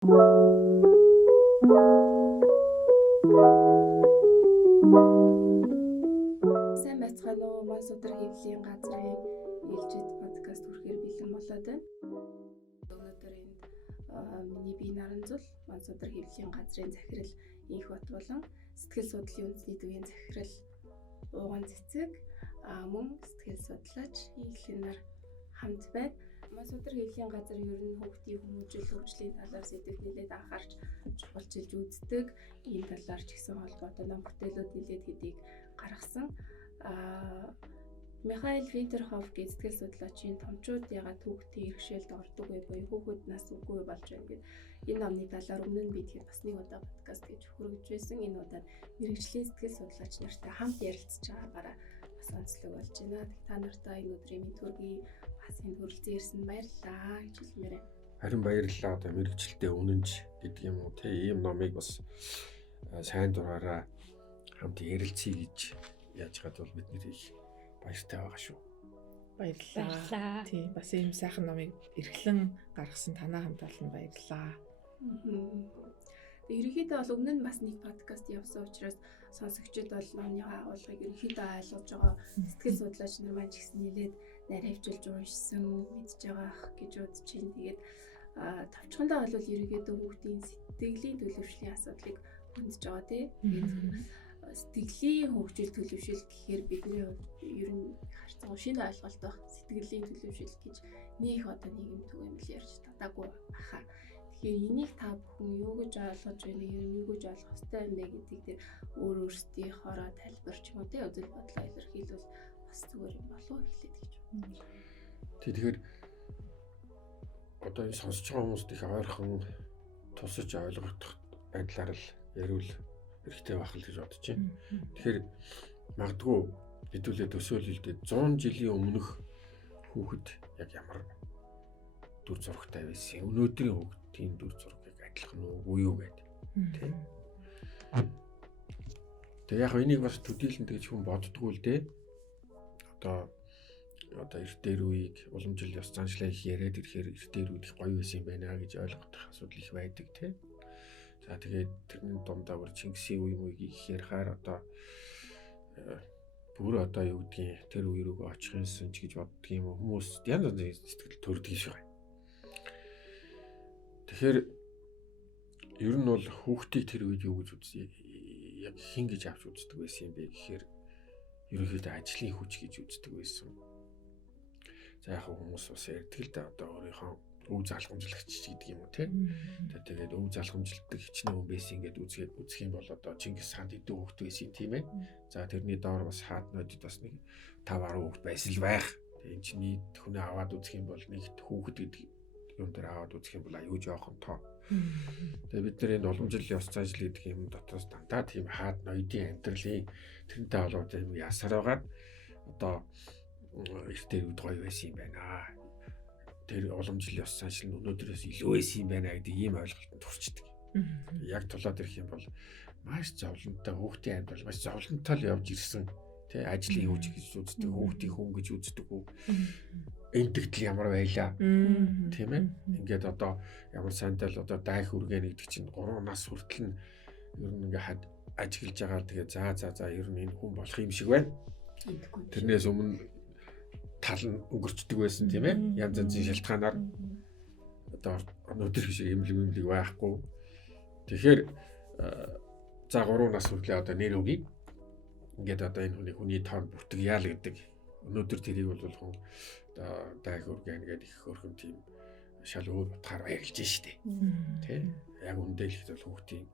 Сайн байцгаана уу? Ман судар хэвлэлийн газрын ээлжид подкаст хүрэхээр бэлэн болоод байна. Өнөөдөр энд миний бие наранзул ман судар хэвлэлийн газрын захирал Инх Бат болон сэтгэл судлалын үндэсний төвийн захирал Ууган Цэцэг мөн сэтгэл судлаач Иглинаар хамт байна. Ман судар хэвлэлийн газар ер нь хүүхдийн хүмүүжил хөгжлийн талаар сэдвт нэлээд анхаарч чухалчилж үздэг. Энэ талаар ч гэсэн холбоотой ном бүтээлүүд нэлээд хэдийг гаргасан. Михаил Винтерхоф гэх сэтгэл судлаачийн томчууд ягаад хүүхдийн иргэшээлд ордог вэ буюу хүүхэд нас үгүй болж байна гэдэг энэ номны талаар өмнө нь би тэгээд бас нэг удаа подкаст хийж хөргөж байсан. Энэ удаад мэрэгжлийн сэтгэл судлаач нартай хамт ярилцж байгаагаараа бас онцлог болж байна. Та нартай энэ өдрийн мэд хүргэе. Бас энэ хүрэлцэн ирсэн баярлалаа гэж хэлмээр байна. Харин баярлалаа. Одоо мэрэгчлээ үнэнж гэдэг юм уу тийм ийм номыг бас сайн дураараа хамт ярилцъя гэж яаж гад бол бид нэр их баяртай байгаа шүү. Баярлалаа. Тийм бас ийм сайхан номыг эрхлэн гаргасан танаа хамт олон баярлалаа. Ерөнхийдөө бол өмнө нь бас нэг подкаст явсан учраас сонсогчид бол номны агуулгыг ерөнхийдөө ойлгож байгаа сэтгэл судлаач нар маань ч гэсэн нэлээд нарийвчилж уншсан мэдж байгаа гэж бодож байна. Тэгээд товчхондоо бол ерөнхийдөө хүүхдийн сэтгэлийн төлөвшлийн асуудлыг хөндөж байгаа тийм. Сэтгэлийн хөгжил төлөвшил гэхээр бидний ер нь харцсан шинэ ойлголт байх. Сэтгэлийн төлөвшил гэж нэг одоо нийгэм түгээмэл ярьж татаагүй баха. Тэгэхээр энийг та бүхэн юу гэж ойлгож байна, юу гэж ойлгох ёстой юм бэ гэдэг дээр өөрсдийнхоороо тайлбарч юм уу те үзэл бодлоо илэрхийлвэл бас зүгээр юм болов уу хэлээд гэж байна. Тэгэхээр одоо энэ сонсож байгаа хүмүүст их ойрхон тусаж ойлгох байдлаар л ярил хэрэгтэй байх л гэж бодож байна. Тэгэхээр магадгүй хэдүүлээ төсөөлөлдөд 100 жилийн өмнөх хүүхэд яг ямар дүр зурагтай байсан. Өнөөдрийн хүүхдийн дүр зургийг адилхан уу юу гэдэг. Тийм. Тэгээ яг энийг бас төдийлөн тэгж хүн боддгоо л дээ. Одоо эртээр үеийг уламжлал ёс заншлаа их яриад ирэхээр эртээр үед их гоё байсан юм байна гэж ойлгох асуудал их байдаг тийм. За тэгээд тэрний дундаа бүр Чингисийн үе мүйг их ярихаар одоо бүр одоо юу гэдгийг тэр үе рүү очих юмсан ч гэж боддөг юм уу хүмүүс янз янзын сэтгэл төрдөг шиг байна. Тэгэхээр ер нь бол хүүхдийг тэр үед юу гэж үзье яг хин гэж авч үздэг байсан юм бэ гэхээр ерөнхийдөө ажлын хүч гэж үздэг байсан. За яг хүмүүс бас ярьдаг л да одоо өөрийнхөө өв залхамжлагч гэдэг юм уу тийм. Тэгээд өв залхамжилдаг хичнээн хүн байсан ингээд үзэх юм бол одоо Чингис хаанд идэв хүүхд байсан тийм ээ. За тэрний доор бас хааднуудад бас нэг 5-10 хүүхд байсан л байх. Тэгээд энэ чинь нийт хүнээ аваад үзэх юм бол нэг хүүхд гэдэг юм дээр аваад үзэх юм бол аюу жоохон тоо. Тэгээд бид нар энэ уламжлал ёс заншил гэдэг юм дотроос дандаа тийм хаад ноёдын амьдралын тэрнтэй холбоотой юм ясаар байгаа. Одоо эртээр үед гоё байсан юм байна. Тэр уламжлал ёс заншил нь өнөөдрөөс илүү байсан юм байна гэдэг ийм ойлголтод хүрчдэг. Яг тулаад ирэх юм бол маш зовлонтой хүүхдийн амьдрал маш зовлонтой л явж ирсэн. Тэ ажлын хүч гэж үздэг, хүүхдийн хүн гэж үздэг үү. Энтэгдэл ямар байлаа. Тийм ээ. Ингээд одоо ямар сайнтай л одоо дайх үргэ нэгдэг чинь 3 нас хүртэл нь ер нь ингээд ажиглаж байгаа. Тэгээ за ер нь энэ хүн болох юм шиг байна. Тэрнээс өмнө тал нь өнгөрчдөг байсан тийм ээ. Янз янзын шалтгаанаар одоо өнөөдөр шиг эмнэлэг байхгүй. Тэгэхээр за 3 нас хүртэл одоо нэр өгье. Ингээд одоо энэ хүний тоон бүтэг яал гэдэг. Өнөөдөр тэрийг бол хүн одоо дайх үргэн гэдэг их хөрхөн тийм шал өөр утгаар баярлж штэ. Тэ? Яг үндэлэхэд бол хүүхдийн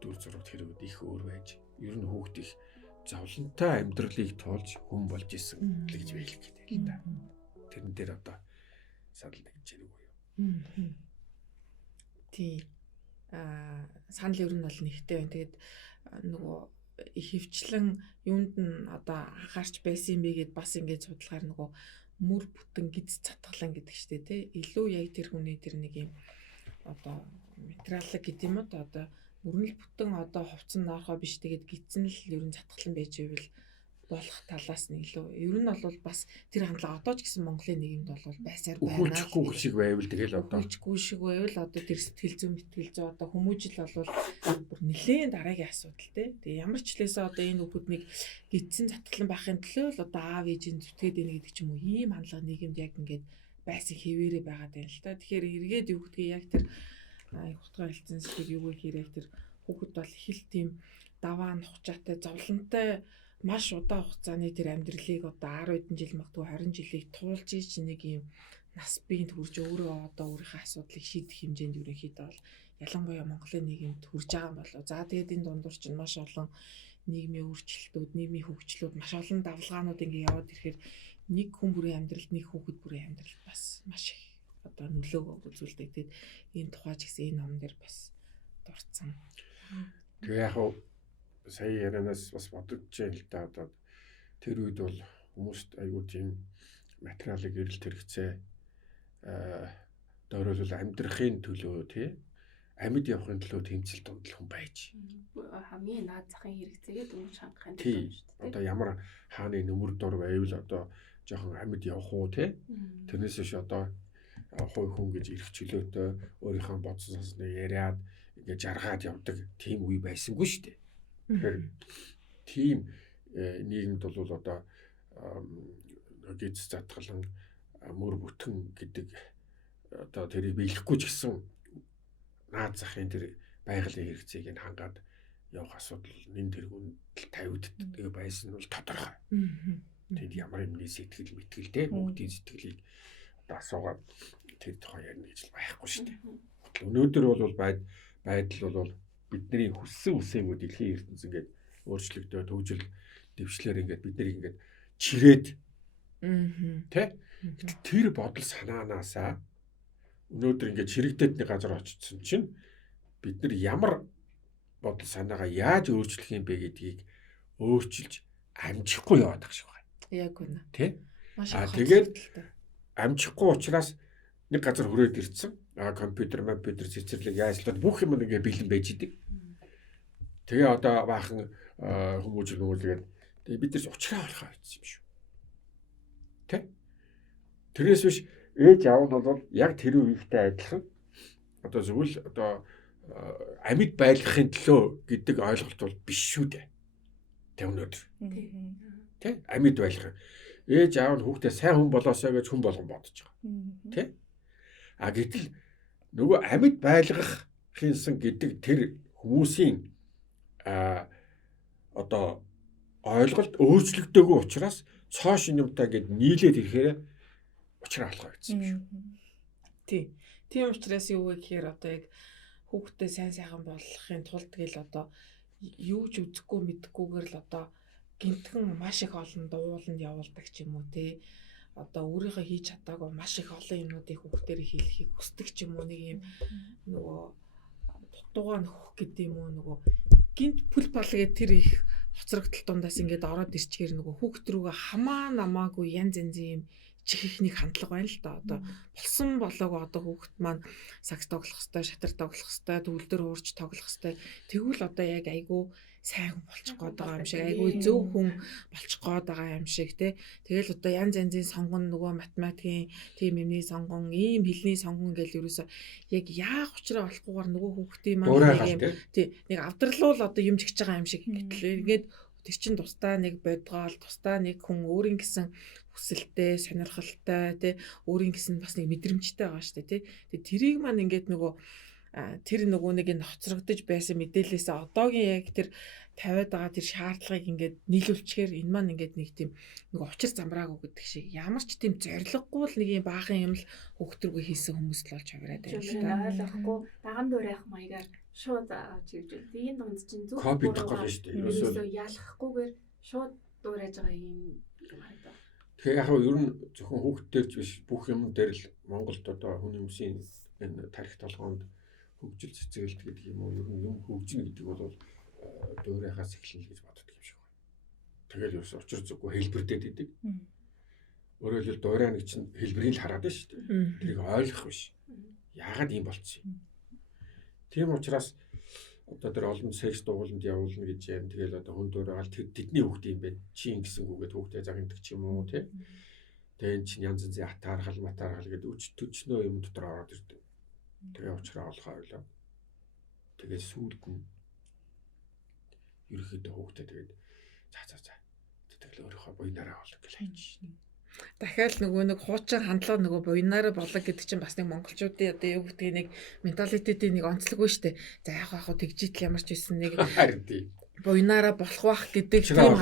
дүр зураг тэр үед их өөр байж ер нь хүүхд их зовлонтой амьдралыг туулж хүн болж исэн л гэж хэлэх гэдэг л да. Тэрэн дээр одоо санал нэгж яаг уу юу. Тий. Санал ер нь бол нэгтэй байна. Тэгээд нөгөө их хөвчлэн юунд нь одоо анхаарч байсан юм бэ гэд бас ингэж судалгаар нөгөө мөр бүтэн гиз цатгалан гэдэг чтэй тий. Илүү яг тэр хүний тэр нэг юм одоо материалог гэдэг юм уу одоо мөрнөл бүтэн одоо хувцсан орхоо биш тэгээд гидсэн л ер нь цатгалан байж ивэл болох талаас нь илүү. Ер нь бол бас тэр хандлага одоо ч гэсэн Монголын нийгэмд бол байсаар байна. Өхүүлчихгүй шиг байвал тэгэл одоо өхүүлчихгүй шиг байвал одоо тэр сэтгэл зүйн одоо хүмүүжил бол бүр нэлээд дараагийн асуудал те. Тэгээ ямар ч хэлээсээ одоо энэ хүүхднийг гидсэн затгалан байхын төлөө л одоо аав ээжийн зүтгээд ийн гэдэг ч юм уу ийм хандлага нийгэмд яг ингээд байсан хэвээрээ байгаад байна л та. Тэгэхээр эргээд юу гэдгийг яг тэр хутгаа хэлсэн зүйл юу гэхээр яг тэр хүүхэд бол их л тийм даваа нухчаатай зовлонтой маш удаан хугацааны тэр амьдралыг одоо 10 хэдэн жил магадгүй 20 жилийг туулж ич нэг юм нас биед хүрж өөрөө одоо өөрийнхөө асуудлыг шийдэх хэмжээнд ерөнхийдөө бол ялангуяа Монголын нийгэмд хүрж байгаа юм болоо. За тэгээд энэ дундуур чинь маш олон нийгмийн өөрчлөлтүүд, нийгмийн хөгжлүүд, маш олон давлгаанууд ингээ яваад ирэхээр нэг хүн бүрийн амьдралд нэг хүүхэд бүрийн амьдралд бас маш их одоо нөлөөгөө үзүүлдэг. Тэгээд энэ тухай ч гэсэн энэ ном дээр бас дурдсан. Тэгээ яг сая ярианаас бас бодогдож байна л да. Одоо тэр үед бол хүмүүст аюул тийм материалыг эрэлт хэрэгцээ дөөрөл амьдрахын төлөө тий амьд явахын төлөө тэмцэл тундлах хүн байж. Хамгийн наад захын хэрэгцээгээ дөнгөж хангахын төлөө шүү дээ. Одоо ямар хааны нөмөр дор байвал одоо жоохон амьд явах уу тий. Тэрнээс биш одоо хой хүн гэж ирэх чөлөөтэй өөрийнхөө бодсон сонсныг яриад ингээд жаргаад явдаг тийм үе байсангүй шүү дээ. Тэгэхээр тийм нийгэмд бол одоо гидс затгалан мөр бүтэн гэдэг одоо тэрийг биелэхгүй ч гэсэн наад захын тэр байгалийн хэрэгцээг нь хангаад явах асуудал нэн тэргүүнд тавигддаг байсан нь бол тодорхой. Тэнд ямар юмны сэтгэл мэтгэлтэй бүгдийн сэтгэлийг одоо асуугаад тэр тухай ярина гэж байхгүй шүү дээ. Өнөөдөр бол байдал бол бидний хүссэн үсээгөө дэлхийн ертөнц ингээд өөрчлөгдөж төвжил дэвшлэр ингээд бид нарыг ингээд чирээд тэр бодол санаанаасаа өнөөдөр ингээд чирэгдээд нэг газар очсон чинь бид нар ямар бодол санаагаа яаж өөрчлөх юм бэ гэдгийг өөрчилж амжихгүй яваад байгаа шиг байна. Яг үнэ. Тэ? Тэгээд амжихгүй учраас нэг газар хүрээд ирсэн. Компьютер цэцэрлэг яажлаад бүх юм ингээ бэлэн байж идэг. Тэгээ одоо баахан хүмүүжлгээд тэгээ бид нар уучраа болохоо хэлсэн юм шүү. Тэ? Тэрээс биш ээж аав нь бол яг тэр үеийнхтэй адилхан одоо зөвхөн одоо амьд байлгахын төлөө гэдэг ойлголт бол биш шүү дээ. Тэ өнөөдөр. Тэ? Амьд байлгах. Ээж аав нь хүүхдээ сайн хүн болоосоо гэж хүн болгон бодож байгаа. Тэ? Гэтэл нөгөө амьд байлгах хинсэн гэдэг тэр хүмүүсийн одоо ойлголт өөрчлөгдөөгүй учраас цоошин юмтай ингээд нийлээд ирэхээр уучраа болохоо гэсэн юм шүү. Тийм учраас юу вэ гэхээр одоо яг хүүхдээ сайн сайхан болгохын тулд тэгэл одоо юу ч үзэхгүй мэдхгүйгээр л одоо гинтхэн маш их олон дууланд явуулдаг ч юм уу те. Одоо өөрийнхөө хийж чадаагүй маш их олон юмнуудыг хүүхдээр хийхийг хүсдэг ч юм уу нэг юм нөгөө дутуугаа нөхөх гэдэг юм уу нөгөө гинт пүл балгээд тэр их хоцрогдол дундаас ингээд ороод ирчихээр нөгөө хүүхд рүүгээ хамаа намаагүй янз янзын юм чихний хандлага байна л да. Одоо болсон болоог одоо хүүхд маань сакс тоглох хэвээр, шатар тоглох хэвээр, төвлөр уурж тоглох хэвээр. Тэгвэл одоо яг айгүй сайн хүн болчих гээд байгаа юм шиг, айгүй зөв хүн болчих гээд байгаа юм шиг тий. Тэгэл одоо янз янзын сонгон нөгөө математикийн тийм юмний сонгон, ийм хэлний сонгон гэж ерөөсө яг яах учраа болохгүйгээр нөгөө хүүхдийн маань нэг авдралуул одоо юм жигч байгаа юм шиг гэтэл ингээд тэр чин тусдаа нэг бодгоол, тусдаа нэг хүн өөрийн гэсэн хүсэлтэй, сонирхолтой тий өөрийн гэсэн бас нэг мэдрэмжтэй байгаа шүү дээ тий. Тэгээ тэрийг маань ингээд нөгөө тэр нөгөө нэг энэ хоцрогдож байсан мэдээлэлээс одоогийн яг тэр тавиад байгаа тэр шаардлагыг ингээд нийлүүлчихээр энэ маань ингээд нэг тийм нэг учир замбраагүй гэдэг шиг ямар ч тийм зориггүй л нэг юм баахан юм л хөвгтөргөө хийсэн хүмүүс л болж аваад байна л да. Ойлгохгүй даган дуурайх маягаар шууд авч ивж байна. Тэгээ энэ донд чинь зөв буруугаар шүү дээ. Ерөөсөө ялахгүйгээр шууд дуурайж байгаа юм харагдав. Тэгэхээр яг ер нь зөвхөн хүүхдээр ч биш бүх юм дээр л Монголд одоо хүний хүмүүсийн энэ тарих толгоонд хөгжил цэцгэлт гэдэг юм уу ер нь юм хөгжин гэдэг бол дуурайхаас эхэлнэ гэж боддог юм шиг байна. Тэгэл ерөөс учир зүггүй хэлбэрдээд идэг. Өөрөөр хэлбэл дуурай нэг чинь хэлбэрийг л хараад байна шүү дээ. Тэрийг ойлгох биш. Яагаад ийм болчихсон юм? Тийм учраас одоо тэр олон секс дугууланд явуулна гэж юм. Тэгэл одоо хүн дөөрөөл тэр тэдний хүүхд юм бэ. Чи ингэсэнгүүгээд хүүхдээ загнадаг ч юм уу тий. Тэгээ эн чинь янз янзын атаархал матаархал гэдэг өчнөө юм дотор ороод ирдэг. Тэгээ уучраа олохоо ойлоо. Тэгээ сүүлд нь ерөөхдөө хүүхдээ тэгээд за тэгэл өөрийнхөө буйнаараа болог гэж хайж шин. Дахиад нэг хуучин хандлага буйнаараа болог гэдэг чинь бас нэг монголчуудын одоо юу гэдгийг нэг менталитетийн нэг онцлог ба штэ. За яг тэгжитэл ямар ч байсан нэг буйнаараа болох бах гэдэг тийм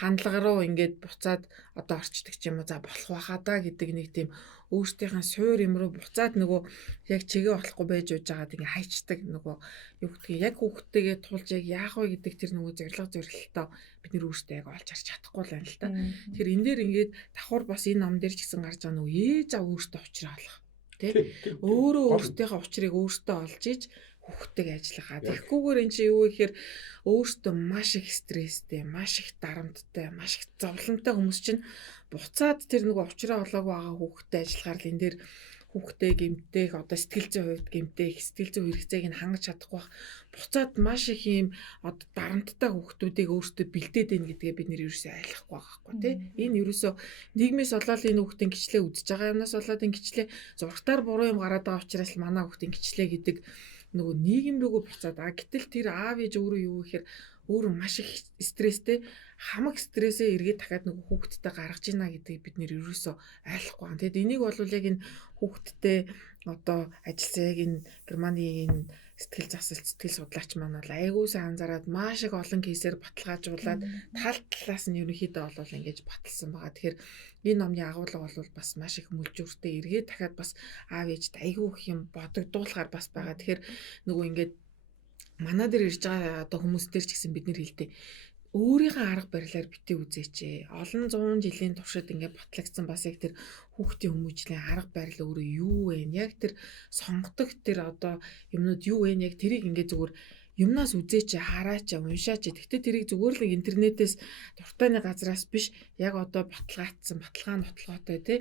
хандлага руу ингээд буцаад одоо орчдөг ч юм уу. За болох баха да гэдэг нэг тийм өөртөөхөө суур юм руу буцаад яг чигээ болохгүй байж байгаад ингээ хайчдаг юу гэдгийг яг хүүхдтэйгээ тулж яг яах вэ гэдэг тэр зорилготой бид нэр өөртөө яг олж харж чадахгүй л байна л та. Тэгэхээр энэ дээр ингээд давхар бас энэ ном дээр ч гэсэн гарч байгаа ээж аа өөртөө учраа олох тий өөрөө өөртөөхөө учрыг өөртөө олж иж хүүхдтэйг ажиллахаа. Тэгэхгүйгээр эн чинь юу гэхээр өөртөө маш их стресстэй, маш их дарамттай, маш их зовлонтой хүмүүс чинь буцаад тэр учраа олоогүй байгаа хүүхдтэй ажиллахаар л энэ дээр хүүхдээ гэмтэх, одоо сэтгэл зүйн хувьд гэмтэх, сэтгэл зүйн хэрэгцээг нь хангаж чадахгүй бах. Буцаад маш их ийм одоо дарамттай хүүхдүүдийг өөртөө бэлдээд байна гэдгээ бид нэр ерөөсөө ойлгохгүй байхгүй тий. Энэ ерөөсөө нийгмээс болоод энэ хүүхдийн гिचлээ үзэж байгаа юмнаас болоод энэ гिचлээ зургатаар буруу юм гараад байгаа учраас л манай хүүхдийн гिचлээ гэдэг нийгэм рүүгөө буцаад гэтэл тэр аав ээж өөрөө юу гэхээр өөрөө маш их стресстэй хамаг стрессээ эргээд дахиад хүүхдтэй гаргаж ийна гэдгийг бид нэр ерөөсөө ойлгохгүй байна. Тэгэд энийг бол яг энэ хүүхдтэй одоо ажилласан яг энэ Германы энэ сэтгэл засалт сэтгэл судлаач маань бол айгүй сайн анзаараад маш их олон кейсээр баталгаажуулаад тал талаас нь ерөнхийдөө бол ингэж баталсан байгаа. Тэгэхээр энэ номны агуулга бол бас маш их мүлжүүртэй эргээд дахиад бас аав ээжд айгүй их юм бодогдуулахаар бас байгаа. Тэгэхээр ингээд манай дээр ирж байгаа одоо хүмүүс дээр ч гэсэн бид нэр хэлдэг өөрийнхөө арга барилаар битээ үзээч. Олон 100 жилийн туршид ингээд батлагдсан бас яг тэр хүүхдийн хүмүүжлийн арга барил өөрөө юу вэ? Яг тэр сонгодог тэр одоо юмнууд юу вэ? Яг тэрийг ингээд зүгээр юмнаас үзээч, хараач, уншаач. Гэхдээ тэрийг зүгээр л интернетээс дуртайны газраас биш яг одоо баталгаатсан, баталгаа нотлоготой тий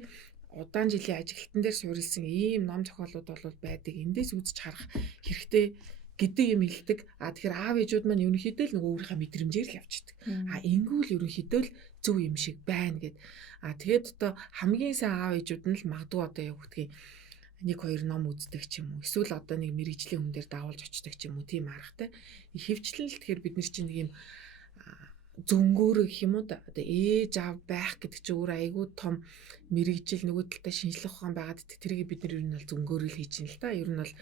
удаан жилийн ажиглалтан дээр суурилсан ийм ном зохиолууд бол байдаг. Эндээс үзэж харах хэрэгтэй гэдэг юм хэлдэг. Тэгэхээр аав ээжүүд маань ерөнхийдөө л өөрийнхөө мэдрэмжээр л явчихдаг. Ингүүл ерөнхийдөө л зөв юм шиг байна гэд. Тэгээд одоо хамгийн сайн аав ээжүүд нь л магадгүй одоо яг гэдгийг 1-2 ном үздэг ч юм уу. Эсвэл одоо нэг мэрэгжлийн хүн дээр даавалж очдог ч юм уу. Тийм аргатай. Хэвчлэн л тэгэхээр бид нар чинь нэг юм зөнгөөр гэх юм уу да. Одоо ээж аав байх гэдэг чинь өөр айгүй том мэрэгжил нөгөө талтай шинжлэх ухаан байгаад тэрийг бид нар ер нь бол зөнгөөрөл хийж юм л та. Ер нь бол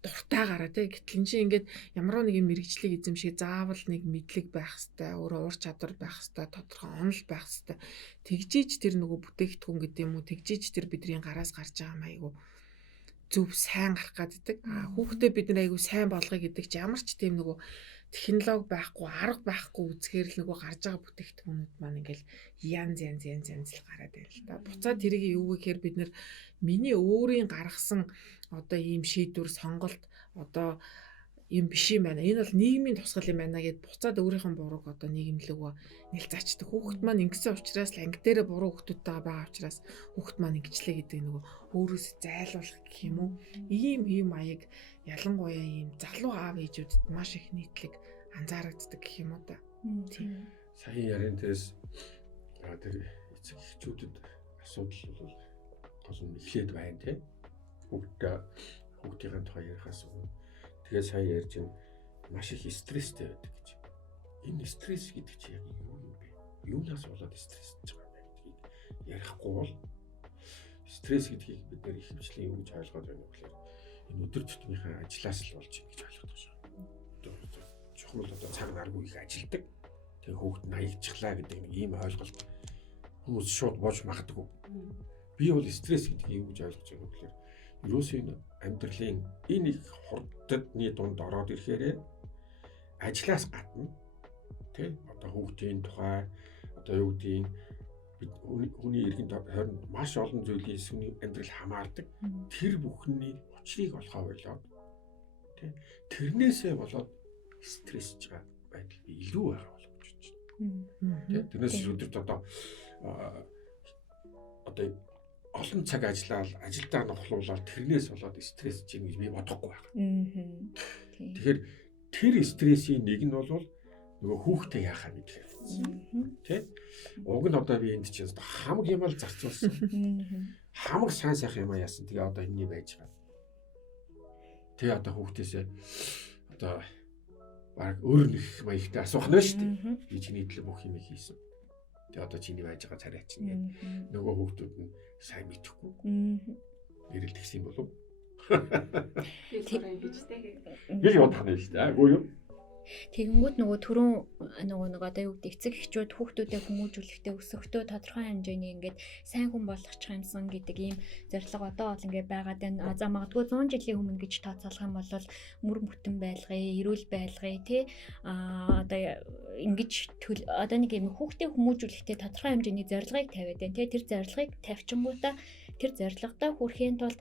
дуртайгаараа тий. Гэтэл чинь ингээд ямар нэг юм мэрэгжлийг эзэмших заавал нэг мэдлэг байх хэвээр, өөрөө ур чадвар байх хэвээр, тодорхой онол байх хэвээр. Тэгжиж тэр нөгөө бүтээгдэхүүн гэдэг юм уу? Тэгжиж тэр бидний гараас гарч байгаа айгүй зөв сайн гарах гэдэг. Хүүхдээ бид нар айгүй сайн болгоё гэдэг чи ямар ч тийм нөгөө технологи байхгүй, арга байхгүй үзэхээр л нөгөө гарч байгаа бүтээгдэхүүнүүд маань ингээл янз л гараад байна л да. Буцаад тэрийг юу гэхээр бид нар миний өөрийн гаргасан одоо ийм шийдвэр сонголт одоо юм биш юм байна. Энэ бол нийгмийн тусгал юм байна гэд буцаад өөрийнх нь бурууг одоо нийгэмлэгөө нэлцаачдаг. Хүүхэд маань ингэсэн учраас л анги дээрээ буруу хүүхдүүдтэй байгаа учраас хүүхэд маань ингэчлээ гэдэг нөгөө өөрөөсөө зайлуулах гэх юм уу. Ийм маяг ялангуяа ийм залуу аав ээжүүдэд маш их нийтлэг анзаарагддаг гэх юм уу да. Тийм. Саяхан ярин дээрс тэр эцэг эхчүүдэд асуудал бол гол нь эхлээд байна тий. Хүүхдийн тухай ярихаас өмнө тэгээ сая ярьж юм маш их стресстэй байдаг гэж. Энэ стресс гэдэг чинь яг юу юм бэ? Юунаас болоод стрессэж байгаа юм бэ гэдгийг ярихгүй бол стресс гэдгийг бид нэр их хвчлэн юу гэж ойлгоод байна вэ гэхээр энэ өдөр тутмынхаа ажлаас л болж юм гэж ойлгоод байгаа шүү. Чухал одоо цаг наргүй их ажилдаг. Тэгээ хүүхэд нь аягчлаа гэдэг нэг ийм ойлголт хүмүүс шууд боож магадгүй. Би бол стресс гэдгийг юу гэж ойлгож байгаа вэ гэхээр ерөөсөө энэ амьдралын энэ их хурдны дунд ороод ирэхээр ажлаас гадна тий одоо хүүхдийн тухай одоо юу гэдгийг хүний эргэн тойронд маш олон зүйлийн сүний амьдрал хамаардаг. Тэр бүхний учрыг олохоо болоод тий тэрнээсээ болоод стрессж байгаа байдал би илүү байгаа болох гэж байна. Тий тэрнээс өдөрт одоо олон цаг ажиллаад ажилдаа нохлуулаад тэрнээс болоод стресс чинь гэж би бодохгүй байна. Тэгэхээр тэр стрессийн нэг нь бол нөгөө хүүхдээ яахаа мэдэх. Тэ? Уг нь одоо би энд чинь хамаг юм ал зарцуулсан. Хамаг сайн сайхан юм яасан. Тэгээ одоо энэний байж байгаа. Тэгээ одоо хүүхдээсээ одоо баг өөр нэг маягтай асуух нь шүү дээ. Би чиний төлөө бүх юм хийсэн. Тэгээ одоо чиний байж байгаа царай чинь нөгөө хүүхдүүд нь сайн мэдэхгүй. Ирэл тэгсэн болов. Тэгэхээр хийжтэй. Гэж бодох нь шүү дээ. Агуу юу? Тэгэнгүүт нөгөө түрүүн нөгөө одоо юу гэдэг эцэг эхчүүд хүүхдүүдэд хүмүүжүүлэхдээ өсөختөө тодорхой хэмжээний ингээд сайн хүн болгочих юмсан гэдэг ийм зорилго одоо бол ингээд байгаад байна. За магадгүй 100 жилийн өмнө гэж тооцоолох юм бол мөр бүтэн байлгая, эрүүл байлгая тий одоо ингэж одоо нэг юм хүүхдээ хүмүүжүүлэхдээ тодорхой хэмжээний зорилгыг тавиад байна тий тэр зорилгыг тавьчингуудаа тэр зорилгодоо хүрэхийн тулд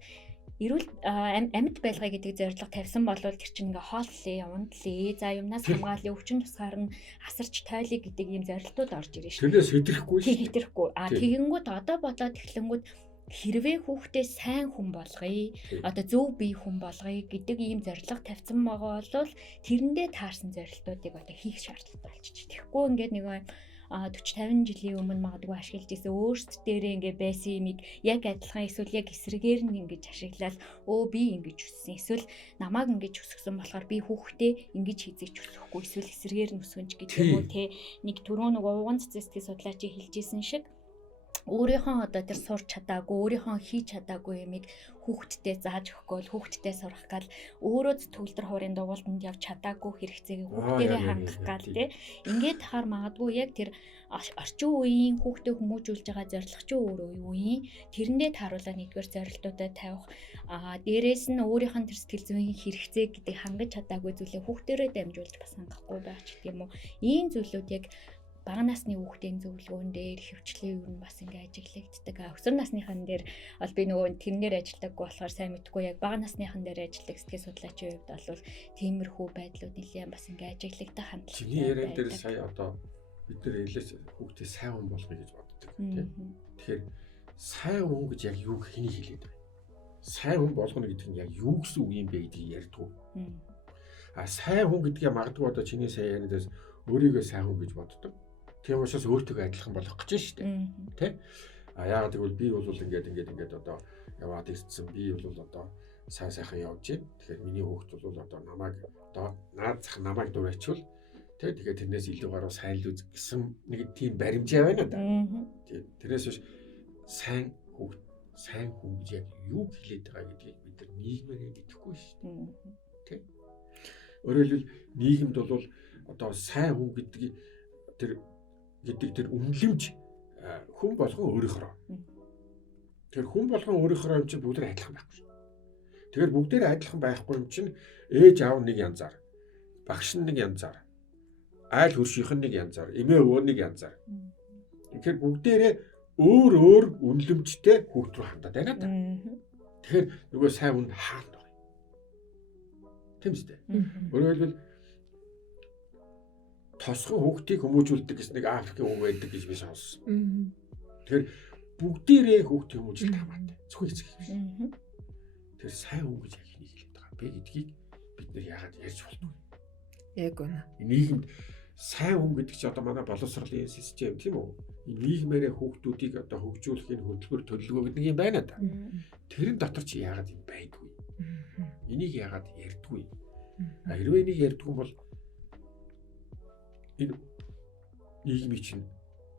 эрүүл амьд байлгая гэдэг зорилго тавьсан бол тэр чинь ингээ хооллээ, ундлээ, за юмнаас хамгааллын өвчин тусгаар нь асарч тойлё гэдэг ийм зорилтууд орж ирнэ шүү. Тэрнээс хэдрэхгүй шүү. Хэдрэхгүй. Тэгэнгүүт одоо болоод эхлэнгүүт хэрвээ хүүхдээ сайн хүн болгоё, одоо зөв бие хүн болгоё гэдэг ийм зорилго тавьсан байгаа бол тэрэндээ таарсан зорилтуудыг одоо хийх шаардлагатай болчих. Тэгэхгүй ингээд нэг 40-50 жилийн өмнө магадгүй ашиглаж исэн өөрсд дээрээ ингээ байсан юмыг яг адилхан эсвэл яг эсрэгээр нь ингэж ашиглаад би ингэж өссөн эсвэл намайг ингэж өсгсөн болохоор би хүүхдээ ингэж хийзэж өсөхгүй эсвэл эсрэгээр нь өсгөнч гэдэг юм уу те нэг түрүү нөгөө уган цэцэн сэтгэл судлаачийн хэлжсэн шиг өөрийнхөө одоо тэр сурч чадаагүй өөрийнхөө хийж чадаагүй юмыг хүүхдтэй зааж өгөхгүй хүүхдтэй сурах гал өөрөө төгөлдөр хуурын дугуултанд явж чадаагүй хэрэгцээг хүүхдээрээ хангах гал тий ингээд тахаар магадгүй яг тэр орчин үеийн хүүхдээ хүмүүжүүлж байгаа зорилго ч өөр үеийн тэрэндээ тааруулаад нэгдүгээр зорилтуудад тавих дээрээс нь өөрийнх нь тэр сэтгэл зүйн хэрэгцээ гэдэг хангаж чадаагүй зүйлээ хүүхдээрээ дамжуулж бас хангахгүй байх ч гэдэг юм уу ийм зүйлүүд яг бага насны хүүхдийн зөвлөгөөн дээр хөвчлээ юу нь бас ингээ ажиглагддаг. Өсвөр насныхан дээр бол би нөгөө тэрнээр ажилладаг болохоор сайн мэдгүй яг бага насныхан дээр ажилладаг сэтгэл судлаачийн хувьд бол тиймэрхүү байдлууд нэлээд бас ингээ ажиглагдах хандлага. Чиний яриан дээр сая одоо бид нэр хэлээс хүүхдээ сайн хүн болгоё гэж боддог тийм. Тэгэхээр сайн хүн гэж яг юу хэний хэлээд байна? Сайн хүн болгоно гэдэг нь яг юу гэсэн үг юм бэ гэдгийг ярьдгүй. Сайн хүн гэдгийг магадгүй одоо чиний сая ярианаас өөрийгөө сайн хүн гэж боддог. Тийм учраас өөртөө адилхан болох гэж байна шүү дээ. Тэ? Яагаад гэвэл би бол ингээд одоо яваад ирсэн. Би бол одоо сайн сайхан явж байна. Тэгэхээр миний хүүхд бол одоо намайг одоо наад зах намайг дуурайчвал тэ тэгэхээр тэрнээс илүү гаруй сайн л үз гэсэн нэг тийм баримжаа байна да. Тийм. Тэрнээс биш сайн хүн гэж яг юу хэлээд байгаа гэдгийг бид нар нийгмээр мэдэхгүй шүү дээ. Тэ? Өөрөөр хэлбэл нийгэмд бол одоо сайн хүн гэдэг тэр үнэлэмж хүн болгон өөрийнхөө. Тэр хүн болгон өөрийнхөө юм чинь бүгд адилхан байхгүй. Тэгэхээр бүгдээр адилхан байхгүй юм чинь ээж аав нэг янзаар, багш нэг янзаар, айл хөршийнх нь нэг янзаар, эмээ өвөө нэг янзаар. Тэгэхээр бүгдээрээ өөр үнэлэмжтэй хүүхд рүү хандаад байна да. Тэгэхээр нөгөө сайн хүн хаана байна? Тийм үстэй. Өөрөөр хэлбэл тосхон хүүхдийг хүмүүжүүлдэг гэсэн нэг Африкийн үг байдаг гэж би сонссон. Тэгэхээр бүгдээрээ хүүхдийн хүмүүжил хамаатай. Зөвхөн эцэг биш. Тэр сайн хүн гэж яг хэнийг хэлээд байгаа бэ гэдгийг бид нэр яагаад ярьж болтгоо. Яг үнэ. Нийгэмд сайн хүн гэдэг чинь одоо манай боловсролын систем тийм үү? Нийгмээрээ хүүхдүүдийг одоо хөгжүүлэхийн хөтөлбөр төлөвлөгөө гэдэг юм байна да. Тэрэн дотор чи яагаад юм байдгүй? Энийг яагаад ярьдгүй? Хэрвээ энийг ярьдгүй бол энэ нийгмийн чинь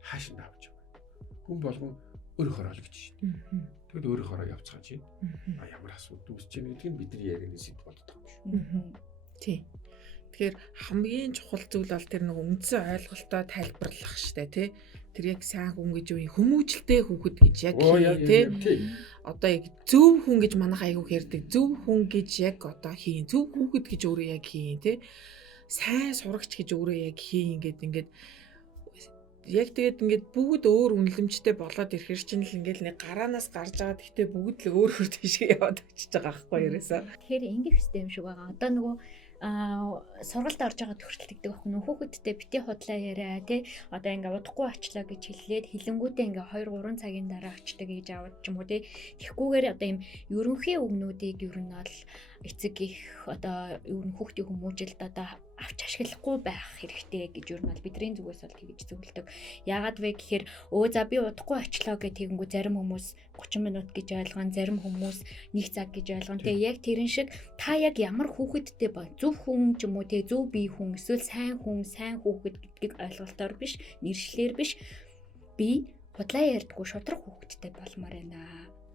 хааш навж байгаа. Хүн болгон өөрөөр л гэж шүү дээ. Тэгэд өөрөөр явцгааж байна. Ямар асуудал үүсэж байна гэдгийг бидний ярианы сэдв болдог юм шүү. Тий. Тэгэхээр хамгийн чухал зүйл бол тэр нэг үндсэн ойлголтоо тайлбарлах штэ тий. Тэр яг сайн хүн гэж юу хүмүүжлтэй хүүхэд гэж яг тий. Одоо яг зөв хүн гэж манайх айгуу ярьдаг. Зөв хүн гэж яг одоо хийн. Зөв хүүхэд гэж өөрөө яг хийн тий. Сайн сурагч гэж өөрөө яг хийн ингээд яг тэгээд ингээд бүгд өөр үнэлэмжтэй болоод ирэхэр чинь л ингээд нэг гараанаас гарч байгаа гэхдээ бүгд л өөр тийшээ яваад очиж байгаа байхгүй ерөөсөө. Тэгэхээр ингэх хэрэгтэй юм шиг байгаа. Одоо нөгөө сургалт орж байгаа төрөлтөгдөг байхгүй нөх хүүхэдтэй бити худлаа яриа тий одоо ингээ удахгүй очлоо гэж хэллээд хилэнгүүдээ ингээ 2-3 цагийн дараа очдөг гэж аваад ч юм уу тий тэгхгүйгээр одоо юм ерөнхий үгнүүдийг ер нь бол эцэг их одоо юу н хүүхдийн хүмүүжилд одоо авч ашиглахгүй байх хэрэгтэй гэж юу нь бол бидний зүгээс бол тэгж зөвлөдөг. Яагаад вэ гэхээр за би удахгүй очлоо гэх тэгэнгүү зарим хүмүүс 30 минут гэж ойлгоно, зарим хүмүүс 1 цаг гэж ойлгоно. Тэгээ яг тэрэн шиг та яг ямар хүүхэдтэй ба зөв хүн ч юм уу те зөв бие хүн эсвэл сайн хүн, сайн хүүхэд гэдгийг ойлголтоор биш, нэршлэр биш. Би худлаа ярьдаггүй шудраг хүүхэдтэй болмоор байна.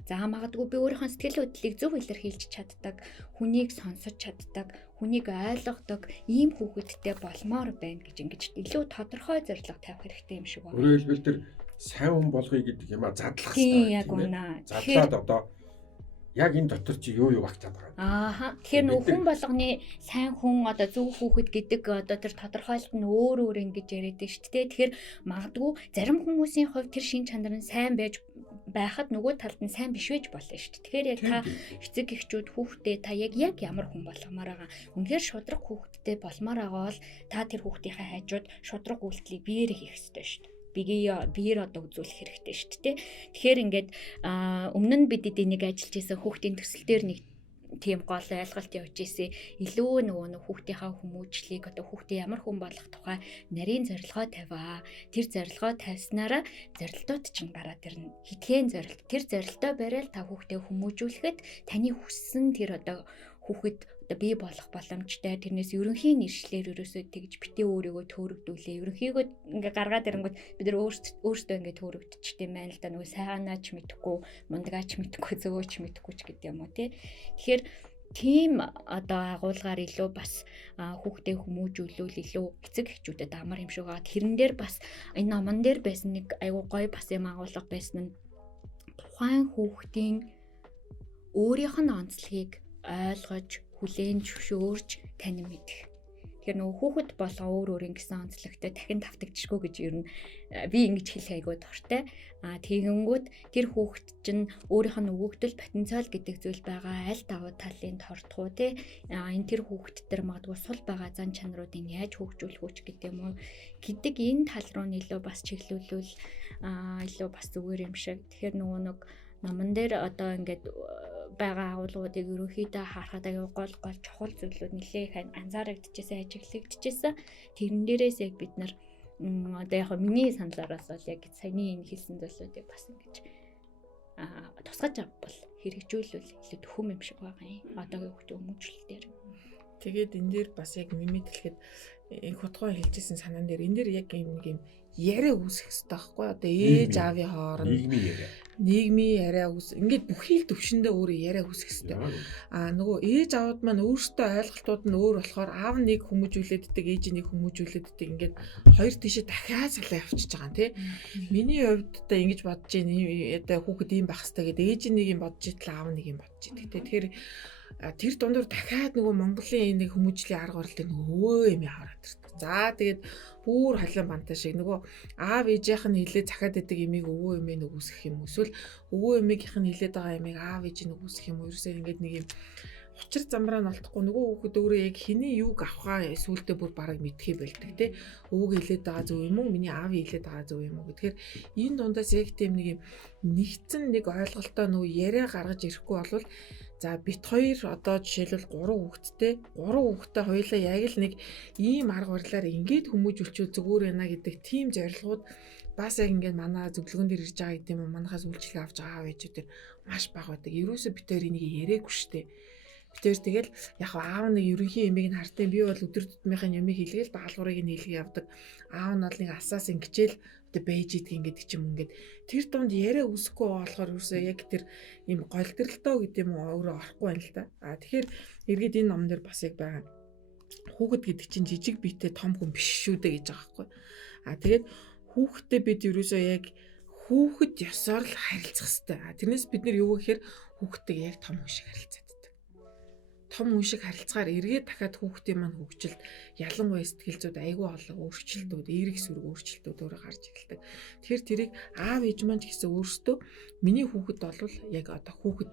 За магадгүй би өөрийнхөө сэтгэл хөдлөлийг зөв илэрхийлж чаддаг, хүнийг сонсож чаддаг, хүнийг ойлгодог ийм хүүхэдтэй болмоор байна гэж ингэж илүү тодорхой зорилго тавих хэрэгтэй юм шиг байна. Өөрөөр хэлбэл тэр сайн хүн болгоё гэдэг юм а задлах хэрэгтэй. Тийм яг үнэ. Задлаад одоо яг энэ дотор чи юу багтаад байгаа. Ааха. Тэгэхээр нөх хүн болгоны сайн хүн одоо зөв хүүхэд гэдэг одоо тэр тодорхойлолт нь өөр ингэж яриад байна шүү дээ. Тэгэхээр магадгүй зарим хүмүүсийн хувьд тэр шин чанар нь сайн байж байхад нөгөө талд нь сайн биш байж болно шүү дээ. Тэгэхээр яг та эцэг эхчүүд хүүхдээ та яг ямар хүн болгомоор байгаа. Үнэхээр шудраг хүүхэдтэй болмоор байгаа бол та тэр хүүхдийнхээ хажууд шудраг үйлдэлийг биеэр хийх ёстой шүү дээ. Биеэр одоо үзүүлэх хэрэгтэй шүү дээ. Тэгэхээр ингээд өмнө нь бид энийг ажиллаж исэн хүүхдийн төсөл дээр нэг тийм гол ойлголт явж ирсэн. Илүү нөгөө хүүхдийнхаа хүмүүжлийг одоо хүүхдээ ямар хүн болох тухай нарийн зорилгоо тавиа. Тэр зорилгоо тавьснараа зорилтууд чинь гараад ирнэ. Хитгэн зорилт. Тэр зорилтоо бариад та хүүхдээ хүмүүжүүлэхэд таны хүссэн тэр одоо хүүхэд одоо бий болох боломжтой. Тэрнээс ерөнхийн нэршлэр ерөөсөө тэгж битээ өөрийгөө төөрөгдүүлээ. Ерөнхийгөө ингээ гаргаад ирэнгүүт бид нар өөрсдөө ингээ төөрөгдчихтэй байна л да. Нөгөө сайганаач мэдэхгүй, мундагаач мэдэхгүй, зөөгөөч мэдэхгүй ч гэдэг юм уу тий. Тэгэхээр тийм одоо агуулгаар илүү бас хүүхдээ хүмүүжүүлүүл илүү эцэг эхчүүдэд амар юм шиг байгаа. Тэрэн дээр бас энэ номон дээр байсан нэг айгуу гоё бас юм агуулга байсан нь тухайн хүүхдийн өөрийнх нь онцлогийг ойлгож хүлээн зөвшөөрж танин мэдэх. Тэгэхээр нөгөө хүүхэд болгоо өөр ингэсэн онцлогтой дахин давтагдчихгүй гэж ер нь би ингэж хэлэх айгүй дуртай. Тэгэнгүүт тэр хүүхэд чинь өөрийнх нь өгөгдөл потенциал гэдэг зүйл байгаа аль давуу талын тордгоо те энэ тэр хүүхэд төр магадгүй сул байгаа зан чанаруудыг яаж хөгжүүлэх үү гэдэг юм уу гэдэг энэ тал руу илүү бас чиглүүлвэл илүү бас зүгээр юм шиг. Тэгэхээр нөгөө нэг номон дээр одоо ингээд байгаа агуулгуудыг ерөнхийдөө харахад аяа гол чухал зүйлүүд нэлээх анзаарэгдэжсэн, ажиглагдчихсан. Тэрэн дээрээс яг бид нар одоо яг миний саналаараас бол яг саяны энэ хэлсэн зүйлүүдийг бас ингэж тусгаж авбал хэрэгжүүлвэл илүү төхөм юм шиг байгаа юм. Одоогийн хүүхдийн хүмүүжил дээр. Тэгээд энэ дээр бас яг мэдээлэхэд энэ хутгаа хэлжсэн санаан дээр энэ дээр яг нэг юм яриа үүсэх хэрэгтэй байхгүй одоо ээж аавын хооронд нийгмийн яриа ингээд бүхий л төвшөндөө өөрөө яриа үүсэх хэрэгтэй. Нөгөө ээж аавд маань өөрсдөө ойлголтууд нь өөр болохоор аав нэг хүмүүжүүлээддэг ээж нэг хүмүүжүүлээддэг ингээд хоёр тишээ дахиад салаа явчихж байгаа юм тий. Миний хувьд одоо ингэж бодож байна одоо хүүхэд ийм байх хэрэгтэй гэдэг ээж нэг юм бодож итэл аав нэг юм бодож идэг тий. Тэгэхээр тэр дундуур дахиад нөгөө Монголын нэг хүмүүжлийн арга барил дээр нөгөө юм хараад ирдэг. За тэгээд бүр халуун бантай шиг нөгөө аав ээжийнх нь хилээ захиад идэг ямиг өвөө эмээ нөгөөсгөх юм эсвэл өвөө эмээгийнх нь хилээд байгаа ямиг аав ээж нөгөөсгөх юм ерөөсөө ингээд нэг юм учир замбраа нь олдохгүй нөгөө хүүхэд өөрөө яг хэний юуг авахаа сүултээ бүр бараг мэдхий болдог тий. Өвөг хилээд байгаа зөв юм уу? Миний аав хилээд байгаа зөв юм уу? Тэгэхээр энэ дундаас яг тийм нэг юм нэгцэн нэг ойлголтоо нөгөө яриа гаргаж ирэхгүй болвол за бит хоёр одоо жишээлбэл 3 хүүхэдтэй хоёулаа яг л нэг ийм арга барилаар ингээд хүмүүжүүлчихвэл зүгээр байна гэдэг тийм зорилгууд бас яг ингээд манай зөвлөгөөн дээр ирж байгаа гэдэг юм манахаас үйлчлэг авч байгаа байжууд тэр маш бага байдаг. Ерөөсө бит хоёр энийг яриаггүй штэ. Бит хоёр тэгэл яг аав нэг ерөнхий эмийг нь хартаа би бол өдөр тутмынхаа ямиг хийлгээл даалгаврыг нь хийлгээ явдаг. Аав нь бол нэг асаас ингэчээл тэ бэж идэг ингээд ч юм ингээд тэр дунд яриа үсэхгүй болохоор ерөөсөө яг тэр юм голдролтоо гэдэг юм өөрөө орохгүй байна л да. Тэгэхээр эргээд энэ ном дээр бас яг байгаа. Хүүхэд гэдэг чинь жижиг биетэй том хүн биш шүү дээ гэж байгаа байхгүй. Тэгээд хүүхэдтэй бид ерөөсөө яг хүүхэд ёсоор л харилцах хэрэгтэй. Тэрнээс бид нар юу гэхээр хүүхдтэйг яг том хүн шиг харилцаад том хүн шиг харилцахаар эргээд дахиад хүүхдийн маань хөгжилд ялангуяа сэтгэл зүйд айгүй олон өөрчлөлтүүд, эерэг сүрэг өөрчлөлтүүд өөрөө гарч ирэлдэг. Тэгэхээр тэрийг аав ээж маань ч гэсэн өөрсдөө миний хүүхэд бол яг одоо хүүхэд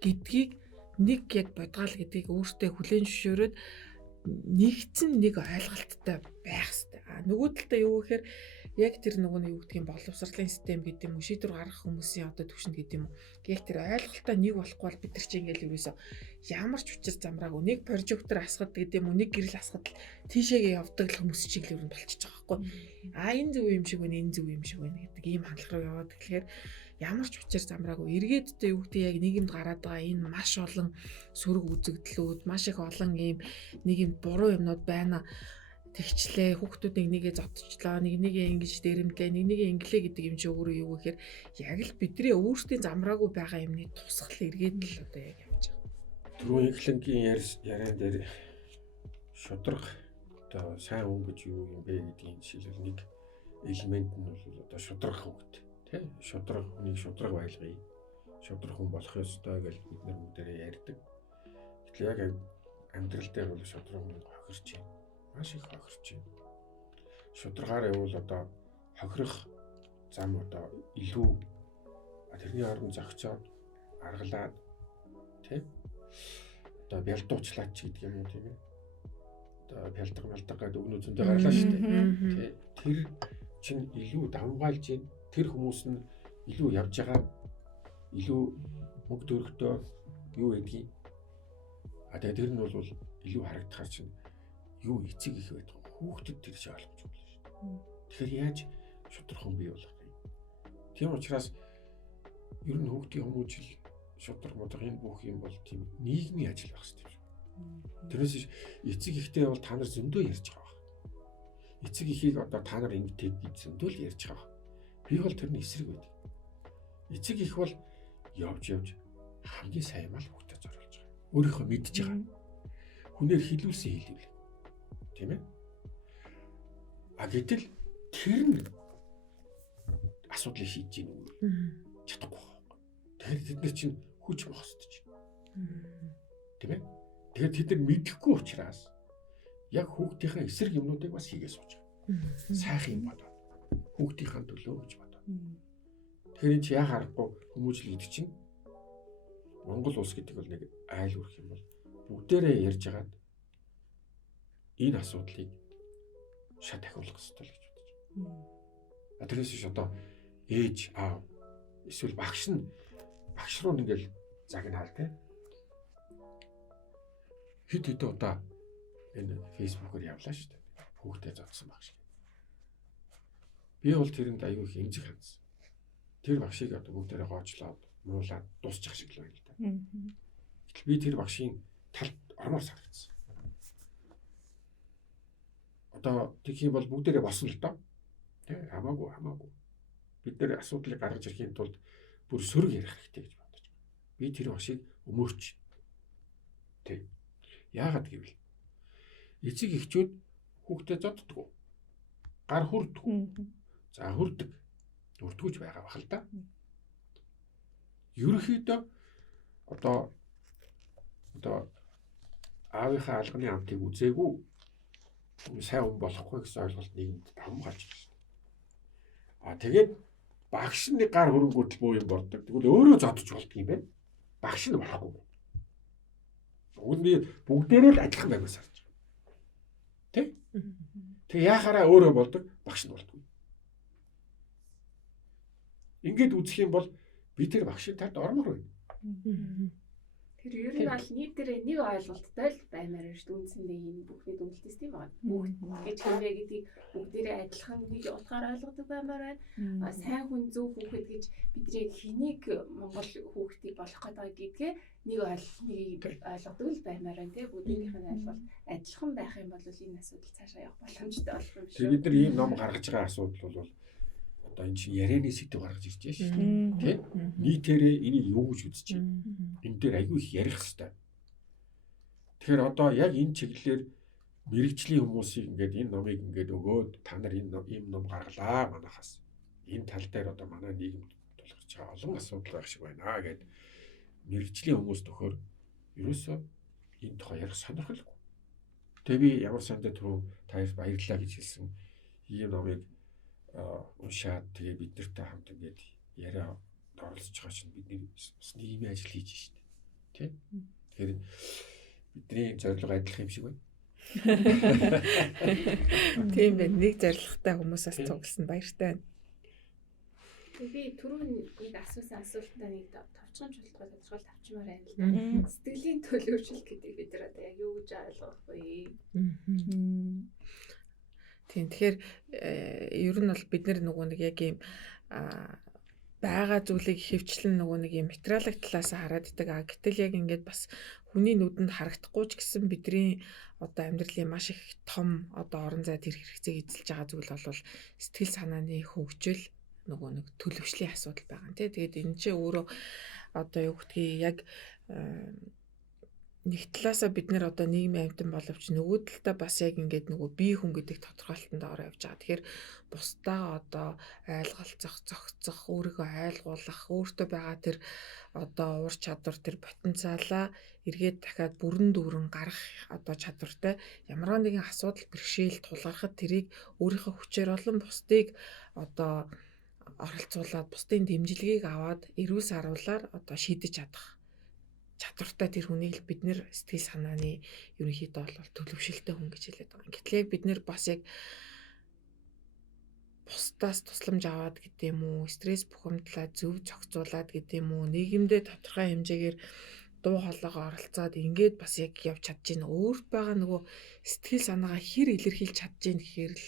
гэдгийг нэг яг бодгаал гэдгийг өөртөө хүлээн зөвшөөрөөд нэгцэн нэг ойлголттой байх хэрэгтэй. Нөгөө талдаа юу гэхээр яг тэр нөгөө нь юу гэдгийг боловсролын систем гэдэг юм уу, шийдвэр гаргах хүмүүсийн одоо төвшөнд гэдэг юм уу. Яг тэр ойлголтоо нэг болохгүй бол бид нар чинь ингээл ерөөсөө ямар ч учир замраагүй нэг прожектор асгад гэдэг юм уу, нэг гэрэл асгад тийшээгээ явдаг л хүмүүс шиг л ер нь болчихж байгаа байхгүй. Энэ зөв юм шиг байна, энэ зөв юм шиг байна гэдэг ийм хандлага руу яваад тэгэхээр ямар ч учир замраагүй эргээдтэй юу гэдэг яг нийгэмд гараад байгаа энэ маш олон сөрөг үзэгдлүүд, маш их олон ийм нэг юм буруу юмнууд байна. Тэгчлээ хүүхдүүдийг нэгээ зодчихлоо, нэгээ ингэж дээрэмлээ, нэгээ инглээ гэдэг юм чи өөрөө юу гэхээр яг л бидний өөрсдийн замраагүй байгаа юмны тусгал эргээд л одоо яг явж байгаа. Түрүү инхлэнгийн яриан дээр шудраг одоо сайн хүн гэж юу юм бэ гэдгийг жишээлбэл нэг элемент нь бол одоо шудраг хөвгт тий шудраг хүнийг шудраг байлгая. Шудраг хүн болох ёстой гэж бид нар бүгдээрээ ярьдаг. Гэтэл яг амьдрал дээр бол шудраг хүн хохирч байна. Маш их хохирч байна. Шударгаар явбал одоо хохирох зам одоо илүү тэрний оронд зогцоод аргалаад тийм одоо бялдуучлаач гэдэг юм уу тийм ээ. Одоо бялдаг гэдэг өгнө зөндөө гарлаа шүү дээ. Тэр чинь илүү давмгайлж байна. Тэр хүмүүс нь илүү явж байгаа илүү мөнгө төрөхтэй юу гэдгийг тэгээ тэр нь бол илүү харагдахаар чинь юу эцэг их байдаг. Хүүхдэд тэр шиг ойлгож байна шүү дээ. Тэгэхээр яаж шудархан бий болох вэ? Тийм учраас ер нь хүүхдийн хүмүүжил шудраг модог энэ бүх юм бол тийм нийгмийн ажил байх хэрэгтэй шүү. Тэрнээс эцэг ихтэй бол та нар зөндөө ярьж байгаа. Эцэг ихийг одоо та нар ингэдэг гэж зөндөө л ярьж байгаа. Би бол тэрний эсрэг байдаг. Эцэг их бол явж хамгийн сайн мал хүүхдэд зориулж байгаа. Өөрийнхөө мэдж байгаа. Хүнээр хилүүлсэн хэлвэл. Тийм ээ. Гэтэл тэр нь асуудлыг шийдэж гин үү? Чадахгүй. Тэгэхээр тэд нар чинь хүч бохсдож байна. Тийм ээ. Тэгэхээр тэд нар мэдэхгүй учраас яг хүүхдийнхээ эсрэг юмнуудыг бас хийгээ сууж байгаа. Сайхан юм бодоо. Хүүхдийнхээ төлөө гэж бодоо. Тэгэхээр энэ чи яа харахгүй хүмүүжил гэдэг чинь Монгол улс гэдэг бол нэг айл үрх юм бол бүгдээрээ ярьж хагаад энэ асуудлыг шат ахиулах хэрэгтэй л гэж бодож байна. Тэрээс ш одоо ээж аав эсвэл багш руу ингээл загнаал те. Хэд удаа энэ фэйсбүүкээр явлаа шүү дээ. Хүүхдээ зодсон багш. Би бол тэрэнд аюу их эмзэг хандсан. Тэр багшийг одоо бүгдээрээ гоочлоод муулаад дуусчих шиг л байна л да. Гэтэл би тэр багшийн талд ормоор санагдсан. Одоо тэгэх юм бол бүгдээрээ босно л доо. Тэ хамаагүй. Бид нэр асуудлыг гаргаж ирэхийн тулд бүр сөрөг ярих хэрэгтэй гэж бодож байна. Би тэр багшийг өмөрч. Тэ. Яагаад гэвэл эцэг эхчүүд хүүхдээ зоддгоо. Гар хүрдэггүй. За хүрдэггүй байгаа бахал та. Ерөнхийдөө одоо аавынхаа алганы амтыг үзээгүй сайн хүн болохгүй гэсэн ойлголт нийгэмд давмгаалж байна. Тэгээд багш нь гар хөрөнгөт буу юм бордог. Тэгвэл өөрөө зодож болдго юм байна. Багш нь болохгүй. Бүгдээрээ л адилхан байгаас харж байгаа. Тэ? Тэгээ яхаараа өөрөө болдог, багш нь болдгоо. Ингээд үзэх юм бол би тэр багшийн талд ормоор байна. Тэр ер нь бол нийтээр нэг ойлголттой л баймаар шүү дээ. Үндсэндээ энэ бүхний дүнэлтэс тийм байна. Бүгд гэж хэмээ гэдгийг бүгдээрээ адилхан нэг утгаар ойлгодог баймаар байна. Сайн хүн зөв хүүхэд гэж бидний хэнийг Монгол хүүхдийг болох гэдэг гэдгээ нэг ойлгодог л баймаар байна тийм. Бүгдийнх нь ойлголт адилхан байх юм бол энэ асуудал цаашаа явах боломжтой болох юм шүү. Бид нар ийм ном гаргаж байгаа асуудал бол одоо энэ чинь ярианы сэдв гаргаж ирж байна шүү дээ. Тийм. Нийтээрээ энийг юу гэж үзэж байна? Энэ дээр аягүй их ярих хэрэгтэй. Тэгэхээр одоо яг энэ чиглэлээр мэрэгжлийн хүмүүсийг ингээд энэ номыг ингээд өгөөд та нар энэ ийм ном гаргалаа манахаас. Энэ тал дээр одоо манай нийгэмд тулгарч байгаа олон асуудал байх шиг байна гэд мэрэгжлийн хүмүүс төхөөр ерөөсөө энэ тухай ярих сонирхолгүй. Тэгээ би ямар сандаа түрүү таяр баярлалаа гэж хэлсэн. Ийм номыг уншаад тэгээ бид нартай хамт ингээд яриа оролцож байгаа чинь бидний бас нийгмийн ажил хийж штэ. Тийм. Тэгэхээр бидний зорилго адилхан юм шиг байна. Тийм байна. Нэг зоригтой хүмүүсээс цугласан баяртай байна. Би түрүүн нэг асуусан асуултаа нэг товчхон чултгой тодорхойлт авчмаар байна л да. Сэтгэлийн төлөвшил гэдэг бид нар одоо яг юу гэж ойлгох вэ? Тийм тэгэхээр ер нь бол бид нөгөө нэг яг ийм байгаа зүйлийг хөвчлэн нөгөө нэг юм материалын талаас хараад идэг. Гэтэл яг ингээд бас хүний нүдэнд харагдахгүй ч гэсэн бидний одоо амьдралын маш их том одоо орон зайд хэрэгцээг эзэлж байгаа зүйл бол сэтгэл санааны хөгжил нөгөө нэг төлөвшлийн асуудал байгаа юм тий. Тэгээд энэ ч өөрөө одоо юу гэдгийг яг нэг талаасаа бид нэр одоо нийгмийн амьтан боловч нөгөө талдаа бас яг ингээд нөгөө бие хүн гэдэг тодорхойлолтонд ороо явж байгаа. Тэгэхээр бусдаа одоо ойлголцох, зохицох, өөрийгөө ойлгуулах, өөртөө байгаа тэр одоо уур чадвар, тэр потенциалаа эргээд дахиад бүрэн дүүрэн гаргах одоо чадвартай ямар нэгэн асуудал бэрхшээл тулгархад тэрийг өөрийнхөө хүчээр болон бусдыг одоо оролцуулаад бусдын дэмжлэгийг аваад эрүүл саруулаар одоо шийдэж чадах чадвартай тэр хүнийг бид нэр сэтгэл санааны ерөнхийдөө бол төлөвшөлтэй хүн гэж хэлээд байгаа. Гэтэл яг бид нэр бас яг бусдаас тусламж аваад гэдэг юм уу, стресс бухимдлаа зөв зохицуулаад гэдэг юм уу, нийгэмдээ тодорхой хэмжээгээр дуу хоолойгоо оролцоод ингээд бас яг явж чадж гин өөрт байгаа нөгөө сэтгэл санаагаа хэр илэрхийлж чадж гин гэхээр л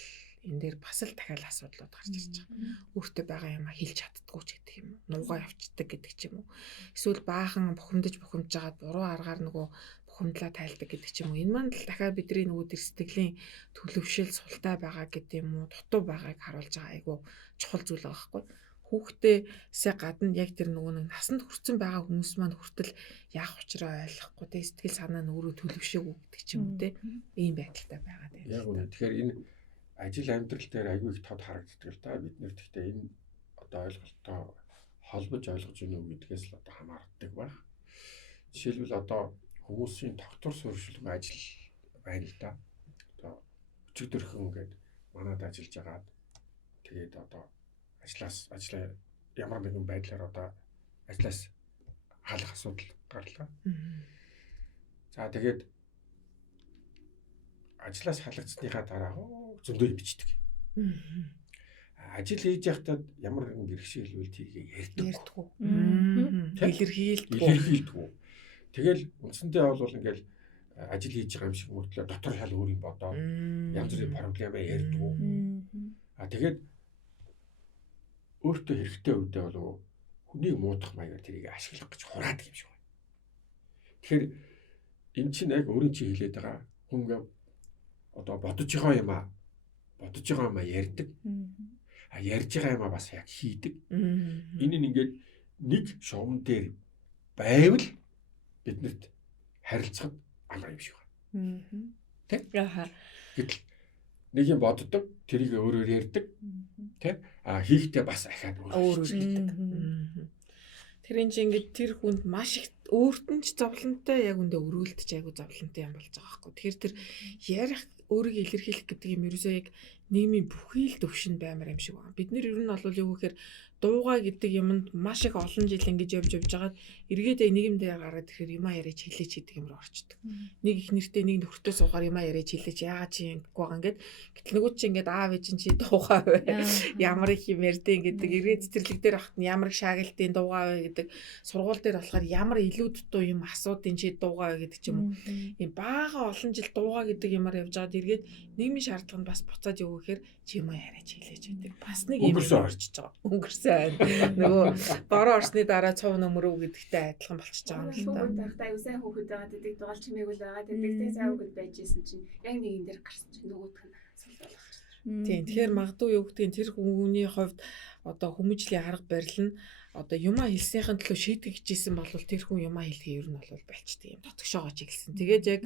энэ дээр бас л дахиад асуудлууд гарч ирж байгаа. Өөртөө байгаа юм хэлж чаддгүй ч гэдэг юм уу. Нуугаа явцдаг гэдэг ч юм уу. Эсвэл баахан бухимдаж жагаад буруу аргаар нөгөө бухимдлаа тайлдаг гэдэг ч юм уу. Энэ маань л дахиад бидний нөгөө тэр сэтгэлийн төлөвшил султай байгаа гэдэг юм уу. Дутуу байгааг харуулж байгаа айгу чухал зүйл байгаа байхгүй. Хүүхдээсээ гадна яг тэр нөгөө нэг насанд хүрсэн байгаа хүмүүс маань хүртэл яах учраа ойлгохгүй тэ сэтгэл санаа нь өөрөө төлөвшөөгүй гэдэг ч юм уу тэ ийм байдалтай байгаа тийм. Яг үнэ. Тэгэхээр энэ ажил амьдрал дээр аягүй их тод харагддаг л да. Бид нэр гэхдээ энэ одоо ойлголтоо холбож ойлгож гинэ үү гэдгээс л одоо хамаардаг байх. Жишээлбэл одоо хүмүүсийн тогтвор суурьшилгын ажил байна л да. Одоо өчигдөрхөн ингээд манад ажиллаж агаад тэгээд одоо ажлаа ямар нэгэн байдлаар одоо ажлаас халах асуудал гарлаа. За тэгээд ажлаас халагдсныхаа дараа зөндөө бичдэг. Ажил хийж байхдаа ямар нэгэн бэрхшээлвэл тийг ярьдаггүй. Илэрхийлдэггүй. Тэгэл үндсэндээ бол ингээл ажил хийж байгаа юм шиг мөртлөө дотор шал өөр юм бодоод янз бүрийн проблемаа ярьдаггүй. Тэгээд өөртөө хэрэгтэй үедээ бол хүнийг муудах маягаар тэрийг ашиглах гэж хураадаг юм шиг байна. Тэгэхээр эн чинь яг өөрийн чи хэлээд байгаа хүн одоо бодож байгаа юм ярьдаг. Ярьж байгаа юм бас яг хийдэг. Энэ нь ингээд нэг шугам дээр байвал биднэрт харилцахад алга юм шиг байна. Тэ? Гэтэл нэг юм боддог, тэрийг өөрөөр ярьдаг. Тэ? Хийхдээ бас ахаад өөрөөр хэлдэг. Тэр энэ ингээд тэр хүнд маш их өөрт нь ч зовлонтой яг үндэ өрөөлтөж айгу зовлонтой юм болж байгаа байхгүй. Тэгэхээр тэр ярих өөрийгөө илэрхийлэх гэдэг юм ерөөсөө яг нийгмийн бүхий л төвшөнд баймар юм шиг байна. Бид нэр ер нь бол юу гэхээр дуугаа гэдэг юмд маш их олон жил ингэж явж байгаад эргээд нийгэмдээ гараад ирэхээр юма яриач хэлээч гэдэг юм руу орчдөг. Нэг их нэртэй нэг нөхөртөө суугаар юма яриач хэлээч яагаад чи ингэхгүй байгаа ингээд гэтэл нөгөө чи ингээд аав ээж чи дуугаа бай. Ямар их юм ярьдیں۔ гэдэг эргээд цэцэрлэг дээр ахт ямар их шаагилтын дуугаа бай гэдэг сургууль дээр болохоор ямар илүү дутуу юм асуудын чи дуугаа бай гэдэг ч юм уу. Ийм бага олон жил дуугаа гэдэг юмар явж байгаад эргээд нийгмийн шаардлага нь бас буцаад юу гэхээр чи юма яриач хэлээч гэдэг. Бас нэг юм орчиж байгаа. Өнгөрсөн. Нөгөө бороо орсны дараа цов нөмрөө гэдэгтэй адилхан болчихж байгаа юм л да. Хүүхэд байхдаа аюу сайн хүүхэд байгаа гэдэг дугаал чимээгүй л байгаа. Тэгээд сайн хүүхэд байж исэн чинь яг нэг юм дээр гарсан чинь нөгөөх нь асуулт болгочихсон. Тийм. Тэгэхээр магадгүй юу гэдгийг тэр хүний хувьд одоо хүмүүжлийн арга барил нь одоо юмаа хэлснийхэн төлөө шийдэх гэжсэн бол тэр хүн юмаа хэлхий ер нь бол болчтой юм. Дотгошоогоо чиглэсэн. Тэгээд яг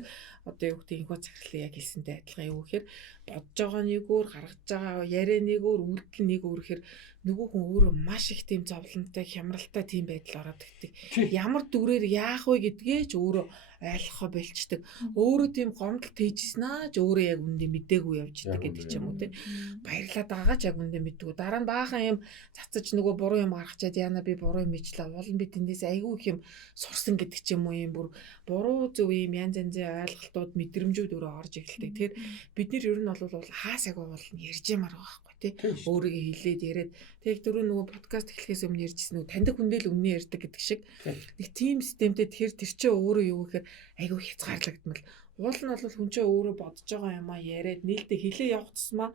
одоо юу гэдгийг инхүү захирлыг яг хэлсэнтэй адилхан юу гэхээр бодож байгаа нэг өөр гаргаж байгаа яриа нэг өөр үйлдэл нэг өөр гэхээр нөгөө хүн өөрөө маш их тийм зовлонтой, хямралтай тийм байдал ороод ирдэг. Ямар дүрээр яах вэ гэдгээ ч өөрөө ойлгохоо болчдөг. Өөрөө тийм гомдол тэжсэн ч өөрөө яг үндэ мдээгүй явж идэг гэдэг ч юм уу тийм. Баярлаад байгаа ч яг үндэ мэдгүй. Дараа нь баахан юм цацаж нөгөө буруу юм гаргачаад яана би буруу юм ичлээ. Уул нь би тэндээс айгүй их юм сурсан гэдэг ч юм уу юм бүр буруу зөв юм янз янзын ойлголтууд мэдрэмжүүд өөрөө орж эхэлдэг. Тэгэхээр бид нар ер нь бол хаасаг бол ярьж ямаар байгаа байхгүй тий. Өөрийгөө хэлээд яриад тэг дөрөв нөгөө подкаст эхлэхээс өмнө ярьжсэн нөгөө таньдаг хүндээ л өмнө ярьдаг гэдэг шиг нэг team системтэй тэгэхээр тэр чинь өөрөө юу гэхээр айгүй хязгаарлагдмал. Уул нь бол хүн чинь өөрөө бодож байгаа юм а яриад нээлттэй хэлээ явах тусмаа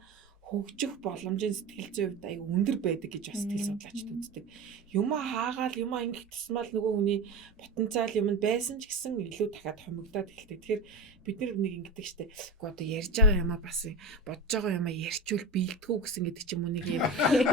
хөгжих боломжийн сэтгэл зүйн хувьд аюу өндөр байдаг гэж бас сэтгэл судлаачид үздэг. Юмаа хаагаал юмаа ингэх тусмаа л нөгөө хүний потенциал юм байсан ч гэсэн илүү дахиад хомигдоод эхэлдэг. Тэгэхээр бид нэг ингэдэг штэ. Уу одоо ярьж байгаа юмаа бас бодож байгаа юмаа ярьчвал биелдэггүй гэсэн гэдэг ч юм уу нэг юм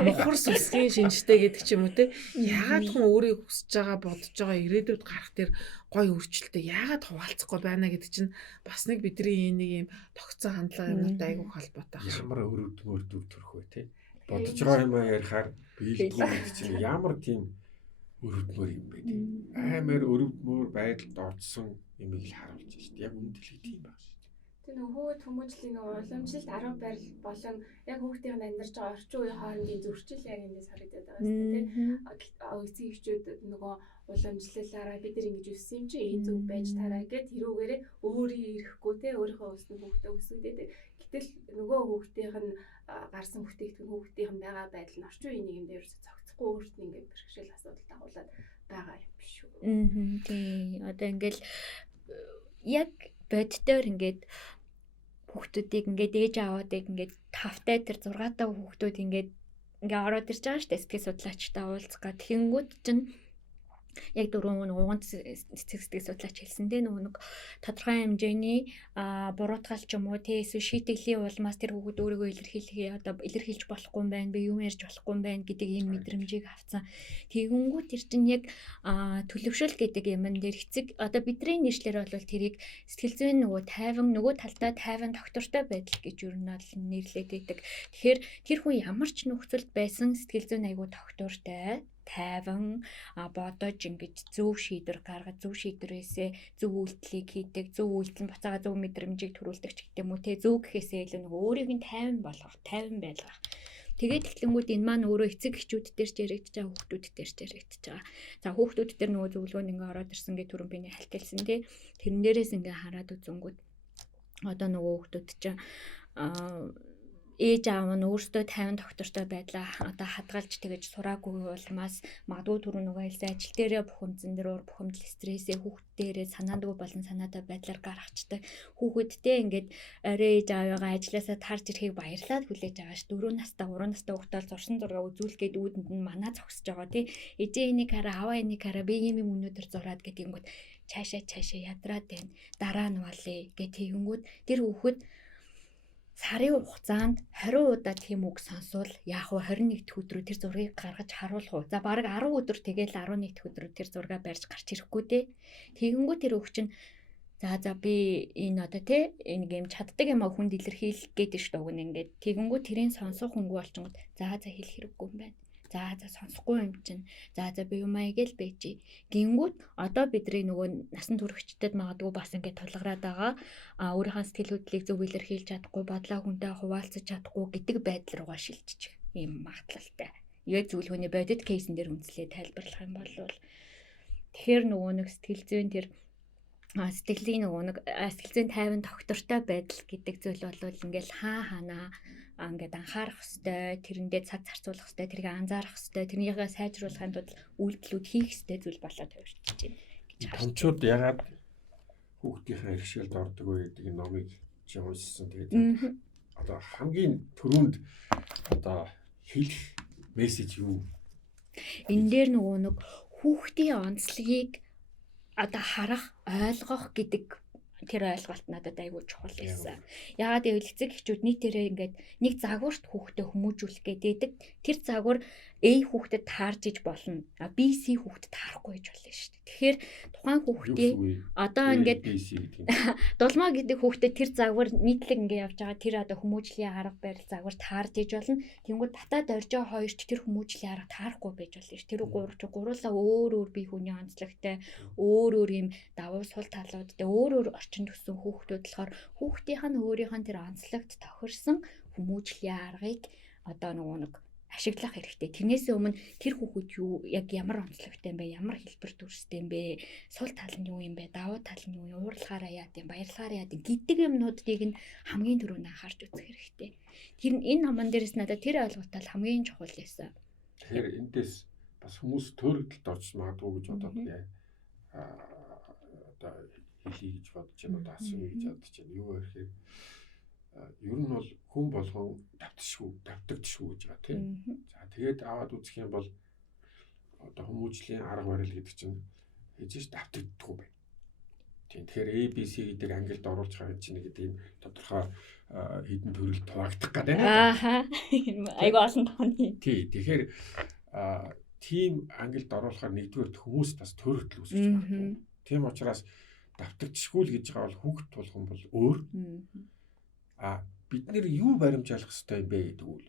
мохор сүсгийн шинжтэй гэдэг ч юм уу те. Яагаад хүн өөрийг хүсэж байгаа бодож байгаа ирээдүйд гарах тэр гой өөрчлөлтөд яагаад хуваалцахгүй байна гэдэг чинь бас нэг бидний нэг юм тогтсон хандлага юмтай айгүй холбоотой байна. Ямар өрөвдмөр дүр төрх вэ те. Бодож байгаа юмаа ярихаар биелдэггүй гэдэг чинь ямар тийм өрөвдмөр юм бэ те. Амар өрөвдмөр байдалд орсон юмыг л харуулж шүү дээ. Яг үнэхээр тийм байна шүү дээ. Тэр нөгөө хүмүүжлийн нөгөө уламжлалт 10 байрал болон яг хүүхдийн амьдарч байгаа орчин үеийн хоорондын зөрчил яг эндээс харагдаад байгаа шүү дээ. Эцэг эхчүүд нөгөө уламжлалаараа бид нар ингэж өссөн юм чи энэ зүг байж тараа гэд тэрүүгээрээ өөрийн ирэхгүй те өөрийнхөө өссөн хүүхдээ өсгөдөд. Гэтэл нөгөө хүүхдийнх нь гарсан бүтээгдэхүүн хүүхдийнх нь байгаа байдал нь орчин үеийн нийгэмд ерөөсөй цогцохгүй өөрт нь ингээд бэрхшээл асуудал дагуулад байгаа юм биш үү. Тийм. Одоо ингээл яг боддоор ингээд хүүхдүүдийг ингээд ээж аваадыг ингээд 5-тай тэр 6-тай хүүхдүүд ингээд ороод ирж байгаа шүү дээ сэтгэл судлаачтай уулзгаа. Тэгэнгүүт чинь яг дөрөв уган сэтгэл судлаач хэлсэн дээ нэг тодорхой хэмжээний буруутгал ч юм уу те эсвэл шийтгэлийн улмаас тэр хүүхэд өөрийгөө илэрхийлж болохгүй юм байна би юм ярьж болохгүй юм байна гэдэг ийм мэдрэмжийг авцсан. Тэгэнгүүт тэр чинь яг төлөвшөл гэдэг юм дээр эцэг одоо бидний нэршлэр бол тэрийг сэтгэл зүйн нөгөө тайван нөгөө талдаа тайван доктортой байдал гэж юу нь бол нэрлээд байдаг. Тэгэхээр тэр хүн ямар ч нөхцөлд байсан сэтгэл зүйн айгуу доктортой тайван бодож ингэж зөв шийдвэр гаргаж зөв шийдвэрээсээ зөв үйлдэлийг хийдэг зөв үйлдэл буцаага зөв мэдрэмжийг төрүүлдэг ч гэдэг юм уу те зөв гэхээсээ илүү нөгөө өөрийг нь тайван болгох тайван байлгах. Тэгээд эхлэнгүүд энэ маань өөрөө эцэг эхчүүд дээр ч яригдж байгаа хүүхдүүд дээр ч яригдж байгаа. За хүүхдүүд дээр нөгөө зөвлөгөөнд ингээ ороод ирсэн гэ түрүүн биний хальтэлсэн те тэрэн дээрээс ингээ хараад үзэнгүүд одоо нөгөө хүүхдүүд чинь ээж аав нь өөрсдөө 50 доктортой байдлаа одоо хадгалж тэгэж сураагүй улмаас магадгүй түрүү нөгөө хэлсэн ажил дээрээ бухимдсан дөрөөр бухимдал стрессээ хүүхддээрээ санаандгүй болон санаатай байдлаар гаргацдаг хүүхэдтэй ингээд орой ээж аавыгаа ажилласаа тарж ирэхийг баярлаад хүлээж байгаа ш 4 настай 3 настай хүүхдэл зурсан зураг үзүүлгээд үүдэнд нь манаа зогсож байгаа тий ээжээ энийг хараа аваа энийг хараа би юм өнөөдөр зураад гэдэнгүүт цаашаа ядраад байна дараа нь болъё гэтэнгүүт тэр хүүхэд сарын хугацаанд 20 удаа тийм үг сонсвол яг 21-р өдрөө тэр зургийг гаргаж харуулах уу. За бараг 10 өдөр тэгэл 11-р өдрөө тэр зургаа барьж гарч ирэхгүй дээ. Тэгэнгүүт тэр хүүхд чинь за би энэ одоо те энэ юм чаддаг юм а хүнд илэрхийлэх гээд ш дууг ингээд тэгэнгүүт тэрийн сонсох хөнгө болчингууд за хэлэх хэрэггүй юм байна. За сонсохгүй юм чинь. За би юмаа гээл бэжи. Гингүүд одоо бидний нөгөө насан туршидтад магадгүй бас ингээд тулгараад байгаа. Өөрийнхөө сэтгэл хөдлөлийг зөв илэрхийлж чадахгүй, бодлоо хүнтэй хуваалцаж чадахгүй гэдэг байдал руугаа шилжиж ийм магадлалтай. Яг зөвлөгөөний бодит кейсэн дээр үнслээ тайлбарлах юм бол тэгэхээр нөгөө нэг сэтгэл зүйн тэр сэтгэлийн нөгөө нэг сэтгэл зүйн тайван доктортой байдал гэдэг зүйл бол ингээл хаанаа ингээд анхаарах хэвээр тэрэндээ цаг зарцуулах хэвээр тэрийг анзаарах хэвээр тэрнийгээ сайжруулахын тулд үйлдэлүүд хийх хэвээр зүйл болоод хувирчиж байна гэж байна. Томчууд ягаад хүүхдийнхээ иргэшээлд ордог вэ гэдэг номыг чи уншсан. Тэгээд одоо хамгийн түрүүнд одоо хэлэх мессеж юу? Энэ дээр нөгөө нэг хүүхдийн онцлогийг одоо харах, ойлгох гэдэг тэр ойлголт надад айгүй чухал байсан. Яагаад гэвэл эцэг эхчүүд нийтээрээ ингээд нэг загварт хүүхдэд хүмүүжүүлэх гэдэг. Тэр загвар A хүүхдэд таарж иж болно. B, C хүүхдэд таарахгүй гэж болно шүү дээ. Тэгэхээр тухайн хүүхдийн одоо ингээд дулмаа гэдэг хүүхдэд тэр загвар нийтлэг ингээд явж байгаа тэр одоо хүмүүжлийн арга барил загвар таарж иж болно. Тэнгүүд татаад орж байгаа хоёрт тэр хүмүүжлийн арга таарахгүй байж болно шүү. Тэр гурлаа өөр бие хүний онцлогтой өөр юм давуу сул талуудтай өөр орчинд өссөн хүүхдүүд болохоор хүүхдийнх нь өөрийнх нь тэр онцлогт тохирсон хүмүүжлийн аргыг одоо нэг ашиглах хэрэгтэй. Тэрнээс өмнө тэр хүүхэд юу яг ямар онцлогтой юм бэ? Ямар хэлбэр төрстэй юм бэ? Сул тал нь юу юм бэ? Давуу тал нь юу юм? Уурлахаараа яад юм, баярлахаараа яад гэдэг юмнуудыг нь хамгийн түрүүнд анхаарч үзэх хэрэгтэй. Тэр энэ номон дээрээс надад тэр ойлголтол хамгийн чухал байсан. Тэгэхээр эндээс бас хүмүүс төрөлд орж магадгүй гэж бодоод яа. Одоо хэлий гэж бодож байна, одоо асууя гэж бодож байна. Юу гэхээр ер нь бол хүн болгон давтагдшгүй гэж байгаа тийм. За тэгээд аваад үзэх юм бол одоо хүмүүжлийн арга барил гэдэг чинь хэзээ ч давтагддаггүй байна. Тийм. Тэгэхээр ABC гэдэг ангилд оруулж байгаа чинь гэдэг юм тодорхой хэдэн төрөл хуваагдах гэдэг байна. Ааха. Айгу олон тооны. Тий. Тэгэхээр тийм ангилд оруулахаар нэгдүгээр хүмүүс бас төрөлтөл үүсэж байна. Тийм учраас давтагдшгүй л гэж байгаа бол хүүхд тулхан бол өөр. Бид нэр юу баримжаалах хэрэгтэй юм бэ гэдэг үл.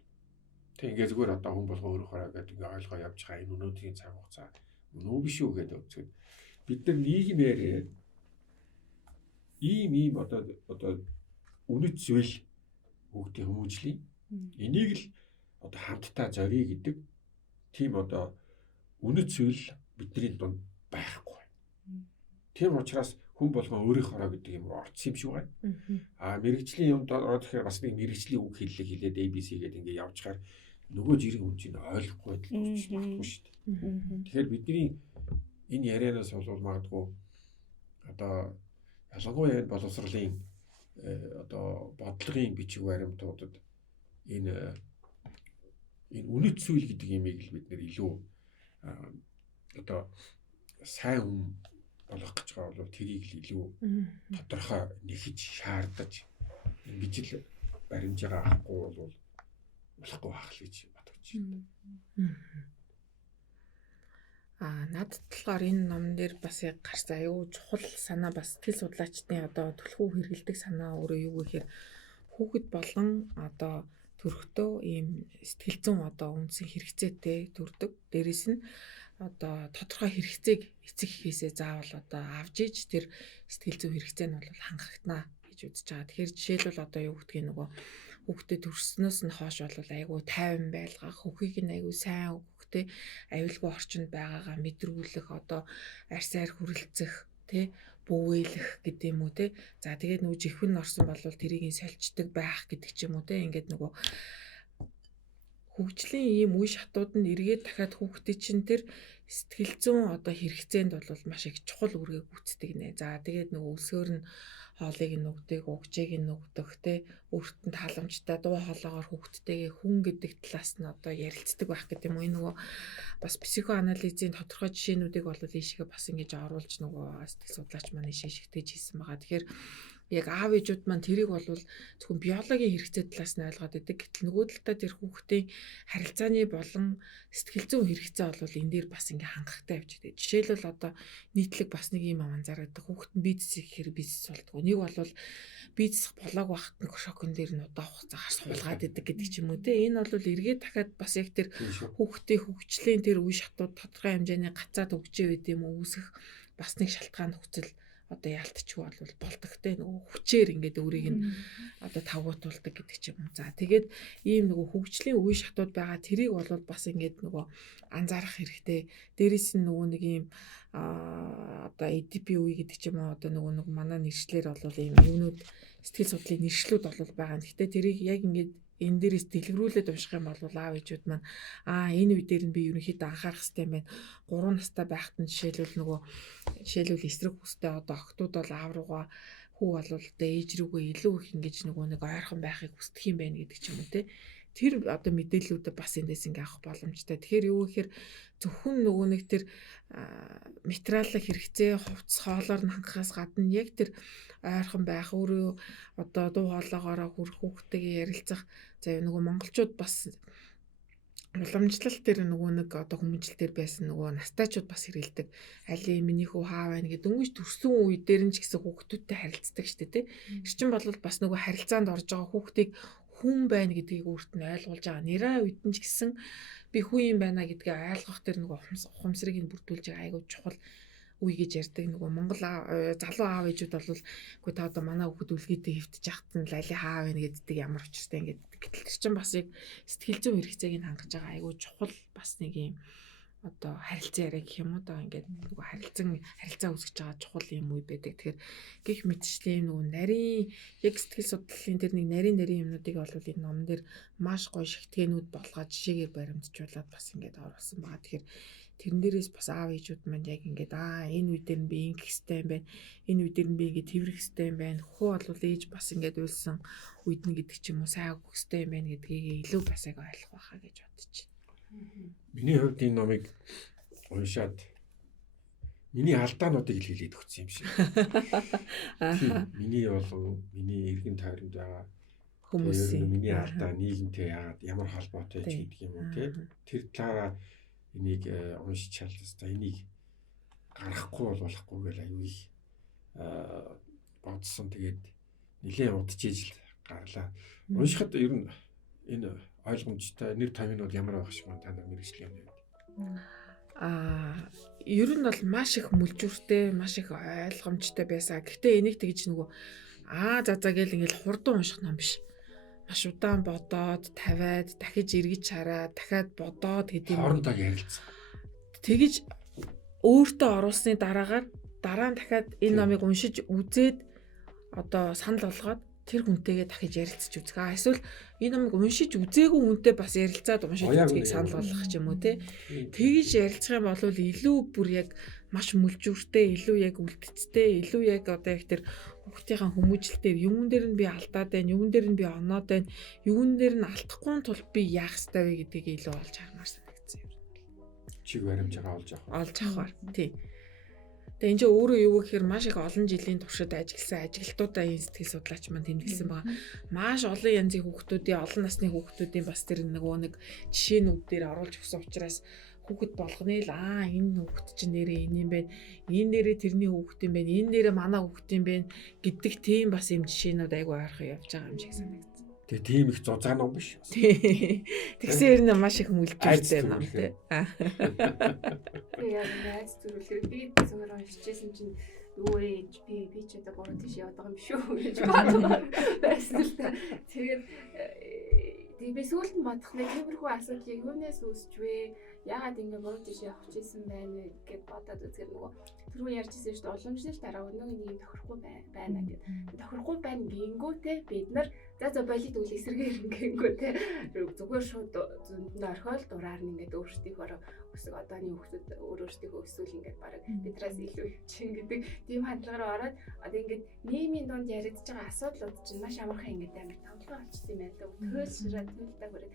Тэг ингээ зүгээр одоо хүн болго өөрөөхөө гэдэг ингээ ойлгоо явж байгаа энэ өнөөдрийн цаг хугацаа өнөө биш үү гэдэг үзгээд бид нар нийгмээр ийм одоо үнэт зүйл хүүхдийн хүмүүжлийн энийг л одоо хамтдаа зорьё гэдэг тийм одоо үнэт зүйл бидний дунд байхгүй. Тийм учраас хүн болгон өөрийнхөө гэдэг юм орцсон юм шиг байна. Мэргэжлийн юмд ороод ихээр бас нэг мэргэжлийн үг хэлээд ABC гэдэг ингээ явж чаар нөгөө жирийн хүн чинь ойлгохгүй байдал болчих магадгүй шүү дээ. Тэгэхээр бидний энэ ярианаас бол магадгүй одоо ялангуяа энэ боловсролын одоо бодлогын бичиг баримтуудад энэ үнэт зүйл гэдэг имийг л бид нэр илүү одоо сайн хүн болох гэж байгаа бол тэрийг л илүү тодорхой нэхэж шаардаж ингэж л баримжаагаа авахгүй бол болохгүй байх л гэж бодож байна. Надад болохоор энэ номон дээр бас яг гарсан аюу чухал санаа бас сэтгэл судлаачдын одоо түлхүү хэрэгэлдэг санаа өөрөө юу гэхээр хүүхэд болгон одоо төрөхдөө ийм сэтгэл зүйн одоо үндсэн хэрэгцээтэй төрдөг. Дээрээс нь одоо тодорхой хэрэгцээг эцэг эхээсээ заавал одоо авж иж тэр сэтгэл зүйн хэрэгцээ нь бол хангагдана гэж үзэж байгаа. Тэгэхээр жишээлбэл одоо юу гэдгийг нөгөө хүүхдэд төрснөөс нь хойш бол айгүй тайван байлгах, хүүхийг нь айгүй сайн хүүхдээ аюулгүй орчинд байгаагаа мэдрүүлэх, одоо арьсаар хүрэлцэх, тэ бүүэлэх гэдэг юм уу те. За тэгээд нөгөө жихвэн орсон бол тэрийг сольждаг байх гэдэг ч юм уу те. Ингээд нөгөө хөгжлийн ийм үе шатууд нь эргээд дахиад хүүхдээ чинь тэр сэтгэл зүйн одоо хэрэгцээнд бол маш их чухал үүргээ гүйцэтгэг нэ. За тэгээд нөгөө өсгөр нь хоолыг нүгдэг, угжийг нүгдэх те. Өөрт нь тааламжтай дуу хоолойгоор хүүхдтэйгээ хүн гэдэг талаас нь одоо ярилцдаг байх гэдэг юм уу. Энэ нөгөө бас психоанализийн тодорхой жишээнүүдийг бол ийшээгээ бас ингэж оруулж нөгөө сэтгэл судлаач маань ийшээ шигтэж хийсэн байгаа. Тэгэхээр яг аав ээжүүд маань тэрийг бол зөвхөн биологийн хэрэгцээ талаас нь ойлгоод идэг. Гэтэл нөгөө талдаа тэр хүүхдийн харилцааны болон сэтгэл зүйн хэрэгцээ бол энэ дээр бас ингээ хангахтай явж идэг. Жишээлбэл одоо нийтлэг бас нэг юм анзаардаг. Хүүхэд нь бизнес хийхээр бизнес болдгоо. Нэг бол бизнес болоог багт нэг шокн дээр нь удаах хугацаагаар суулгаад идэг гэдэг ч юм уу те. Энэ бол эргээд дахиад бас яг тэр хүүхдийн хөгжлийн тэр үе шатууд тодорхой хэмжээний гацаад хөгжөө байд юм уу үүсэх бас нэг шалтгаан нөхцөл одоо яалтчгүй бол болдог те. Нөгөө хүчээр ингээд өөрийг нь одоо тавгуутуулдаг гэдэг ч юм уу. За тэгээд ийм нөгөө хөгжлийн үе шатууд байгаа тэрийг бол бас ингээд нөгөө анзаарах хэрэгтэй. Дээрээс нь нөгөө нэг ийм одоо EDP үе гэдэг ч юм уу. Одоо нөгөө нэг манай нэршлэр бол ийм юмнууд сэтгэл судлалын нэршлүүд бол байгаа. Гэхдээ тэрийг яг ингээд энэ дээрээс дэлгэрүүлээд унших юм бол аав ээжүүд маань энэ үе дээр нь би ерөнхийдөө анхаарах хэрэгтэй юм байна. 3 настай байхад нь жишээлбэл эсрэг хүстэй одоо охтууд бол аав руугаа хүү болвол ээж рүүгээ илүү их ингэж нөгөө нэг ойрхон байхыг хүсдэг юм байна гэдэг ч юм уу те. Тэр одоо мэдээллүүдээ бас эндээс ингээ авах боломжтой. Тэгэхээр юу гэхээр зөвхөн нөгөө нэг тэр материалын хэрэгцээ хувцас хоолоор нь хангахаас гадна яг тэр ойрхон байх өөрөө одоо дуу хоолойгоороо хүрх хүүхдтэйгээ ярилцах. За нөгөө монголчууд бас уламжлалт дээр нөгөө нэг одоо хүмүүжил дээр байсан нөгөө настайчууд бас хэрэгэлдэг. Али миний хүү хаа байна гэдэг дөнгөж төрсөн үе дээр нь ч гэсэн хүүхдүүдтэй харилцдаг шүү дээ, тий. Тэр чинь бол бас нөгөө харилцаанд орж байгаа хүүхдийг хүн байна гэдгийг өөрт нь ойлгуулж байгаа. Нэраа үед нь ч гэсэн би хүн юм байна гэдгийг ойлгох тэр нөгөө ухамсарыг нь бүрдүүлж байгаа айгуу чухал үе гэж ярьдаг. Нөгөө Монгол залуу аав ээжүүд бол үгүй та одоо манай хүүхэд үлгээдээ хөвтөж яхад нь лали хаа байна гэддэг ямар учиртай ингээд гэтэл тэр чинь бас яг сэтгэл зүйн хэрэгцээг нь хангаж байгаа айгуу чухал бас нэг юм одоо харилцаа яриа гэх юм уу да ингээд нөгөө харилцаа үүсгэж байгаа чухал юм үе байдаг. Тэгэхээр гих мэтчлийн нөгөө нарийн яг сэтгэл судлалын тэр нэг нарийн юмнуудыг бол энэ номон дээр маш гоё шигтгээнүүд болгоод жишээгээр баримтжуулаад бас ингээд оруулсан байгаа. Тэгэхээр тэрэн дээрээс бас аав ээжүүд манд яг ингээд энэ үе дээр нь би ингэх хэрэгтэй юм байна. Энэ үе дээр нь би ингээд тэрвэрх хэрэгтэй юм байна. Хөө бол ээж бас ингээд уйлсан үед нь гэдэг ч юм уу сайн өгөх хэрэгтэй юм байна гэдгийг илүү бас яг ойлгох байхаа гэж бодож байна. Миний хувьд энэ номыг уншаад миний алдаануудыг л хэлээд өгсөн юм шиг. Миний болон миний эргэн тойронд байгаа хүмүүсийн миний алдаа нийгэмтэй яагаад ямар холбоотой ч гэдэг юм уу тий. Тэр талаараа энийг уншиж чадлаа. Энийг гаргахгүй болохгүй гэл аюу их бодсон. Тэгээд нэлээд удажиж гарлаа. Уншихад ер нь энэ ойлгомжтой нэр томьёонууд ямар байх шиг та нар мэргэжлийн юм. Ер нь бол маш их мүлжүүртэй, маш их ойлгомжтой байсан. Гэхдээ энийг тэгж нөгөө за гэл ингээл хурдан унших ном биш. Маш удаан бодоод, тавиад, дахиж эргэж хараад, дахиад бодоод гэдэг юм. Хоорондоо ярилцсан. Тэгж өөртөө оруулсны дараа нь дахиад энэ номыг уншиж үзээд одоо санал болгоод тэр хүнтэйгээ дахиж ярилцаж үзэх. Эсвэл энэ номыг уншиж үзээгүй хүнтэй бас ярилцаад уншиж үзхийг санал болгох ч юм уу те. Тэгж ярилцах юм бол илүү бүр яг маш мүлжүүртэй, илүү яг үлдэцтэй, илүү яг одоо яг тэр хүүхдийн хүмүүжлэлээр юун дээр нь би алдаад байна, юун дээр нь би оноод байна, юун дээр нь алдахгүй тул би яах ёстой вэ гэдгийг илүү олж хармаар санагдсан юм. Чиг баримж байгаа олж авах. Тий. Тэгээ энэ ч өөрөө юу гэхээр маш их олон жилийн туршид ажилласан ажилтнуудаа энэ сэтгэл судлаач маань тэмдэглэсэн байгаа. Маш олон янзын хүүхдүүдийн, олон насны хүүхдүүдийн бас тэр нэг жишээнүүд дээр оруулж өгсөн учраас хүүхэд болгоны л энэ хүүхэд чинь нэрээ энэ юм байна. Энэ нэрээ тэрний хүүхэд юм байна. Энэ нэрээ манай хүүхэд юм байна гэдэг тийм бас юм жишээнүүд айгүй ойрхон явж байгаа юм шиг санагдсан. Тэгээ тийм их зузаан ном биш. Тэгсээр нь маш их мүлжтэй ном тий. Тэгээ яаж зүрхлээ би зүгээр уншижсэн чинь юу ээж би ч одоо гурав тийш яваад байгаа юм шүү гэж бодсон байсан л та. Тэгээд би сүүлд нь бодох нэг тиймэрхүү асуудлыг юунаас үүсч вэ? Яагаад ингэ гурав тийш явах гэсэн байна гэд бодоод үзэхээр нөгөө түрүү ярьжсэн шүү дээ уламжлалт дараа өнөөгийн нэг юм тохирохгүй байна гэдэг. Тохирохгүй байна гингүүтэй бид нар за болид үл эсрэгээр ингэнгүүтэй зүгээр шууд зөнд нь орхиол дураар нь ингээд өөрсдийнхөө өсөг одооны хүүхдүүд өөрсдийнхөө өсвөл ингээд бараг бидраас илүү чин гэдэг тийм хандлагаараа ороод одоо ингээд нийгмийн дунд яригдж байгаа асуудлууд чинь маш амархан ингээд амар тавлага болчихсон юм байна. Төвлөрөөд төлөлтэй хүрээд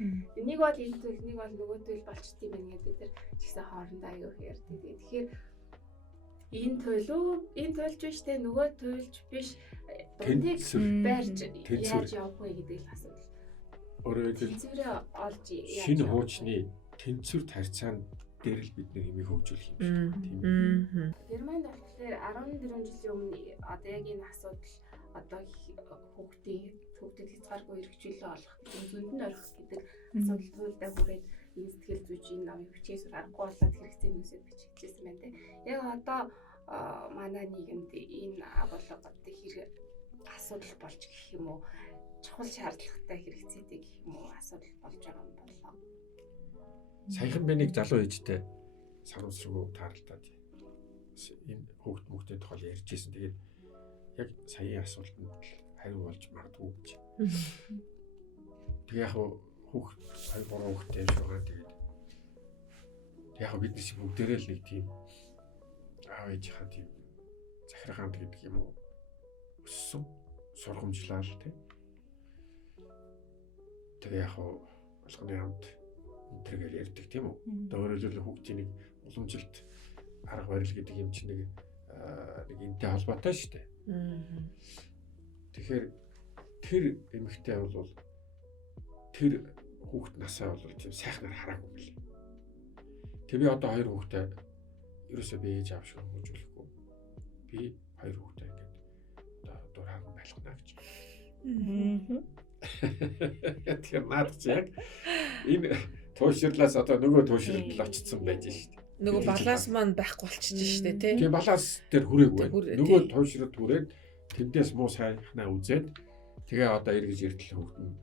нэг бол энэ төл нэг бол нөгөө төл болчихсон юм байна гэдэг тэр чигсээ хоорондоо аягүй их ярьдаг. Тэгэхээр энэ туйлж биш те нөгөө туйлж биш дундыг байрж яаж явах вэ гэдэг л асуудал. Өөрөөр хэлбэл олж шинэ хуучны тэнцвэр харьцаанд дээр л бид нэг юм хөгжүүлэх юм шиг тийм. Германд болохоор 14 жилийн өмнө одоо яг энэ асуудал одоо хүүхдийн хязгааргүй эрхчлөлөө олох зөнд нь орох гэдэг асуудал туйлдаа хүрээд энэ сэтгэл зүйчийн намыг хүчээс аргагүй болоод хэрэгцээ нүсэд бичигдсэн байна те. Яг одоо манай нийгэмд энэ агуулга одоо хэрэг асуудал болж гэх юм уу чухал шаардлагатай хэрэгцээтэй гэх юм уу асуудал болж байгаа юм болоо. Саяхан би нэг залуу ээжтэй санамсргүй таарлаад энэ хүүхдэд тухай ярьж ирсэн. Тэгээд яг саяын асуултанд хариу болж магадгүй гэж. Тэгээ яг хүүхд 2-3 хүүхдтэй юм шиг байгаа. Тэгээд яг бидний бүгдээрээ л нэг тийм аав ээжийнхаа тийм захиргаанд гэдэг юм уу өссөн сургамжлал тий. Тэгээ яг болгоны хамт тэргээр ярьдаг тийм үү. Өөрөөр хэлбэл хүүхдийн нэг уламжилт арга барил гэдэг юм чинь нэг энэтэй холбоотой шүү дээ. Тэгэхээр тэр эмэгтэй бол тэр хүүхэд насаа бол тийм сайхнаар хараагүй мөлий. Тэг би одоо 2 хүүхдээ ерөөсөө би ээж аав шиг хүмүүжүүлэхгүй. Би 2 хүүхдээ ингээд одоо дураар нь байлгана гэж. Тэгэхээр наад чи яг энэ туушрлаас одоо нөгөө туушралд л очсон байж шít. Нөгөө баланс маань байхгүй болчихж штэ тий. Тэгээ баланс дээр хүрээгүй. Нөгөө туушралд хүрээд тэндээс муу сайхнаа үзээд тэгээ одоо эргэж ирдэл хүүхэд нь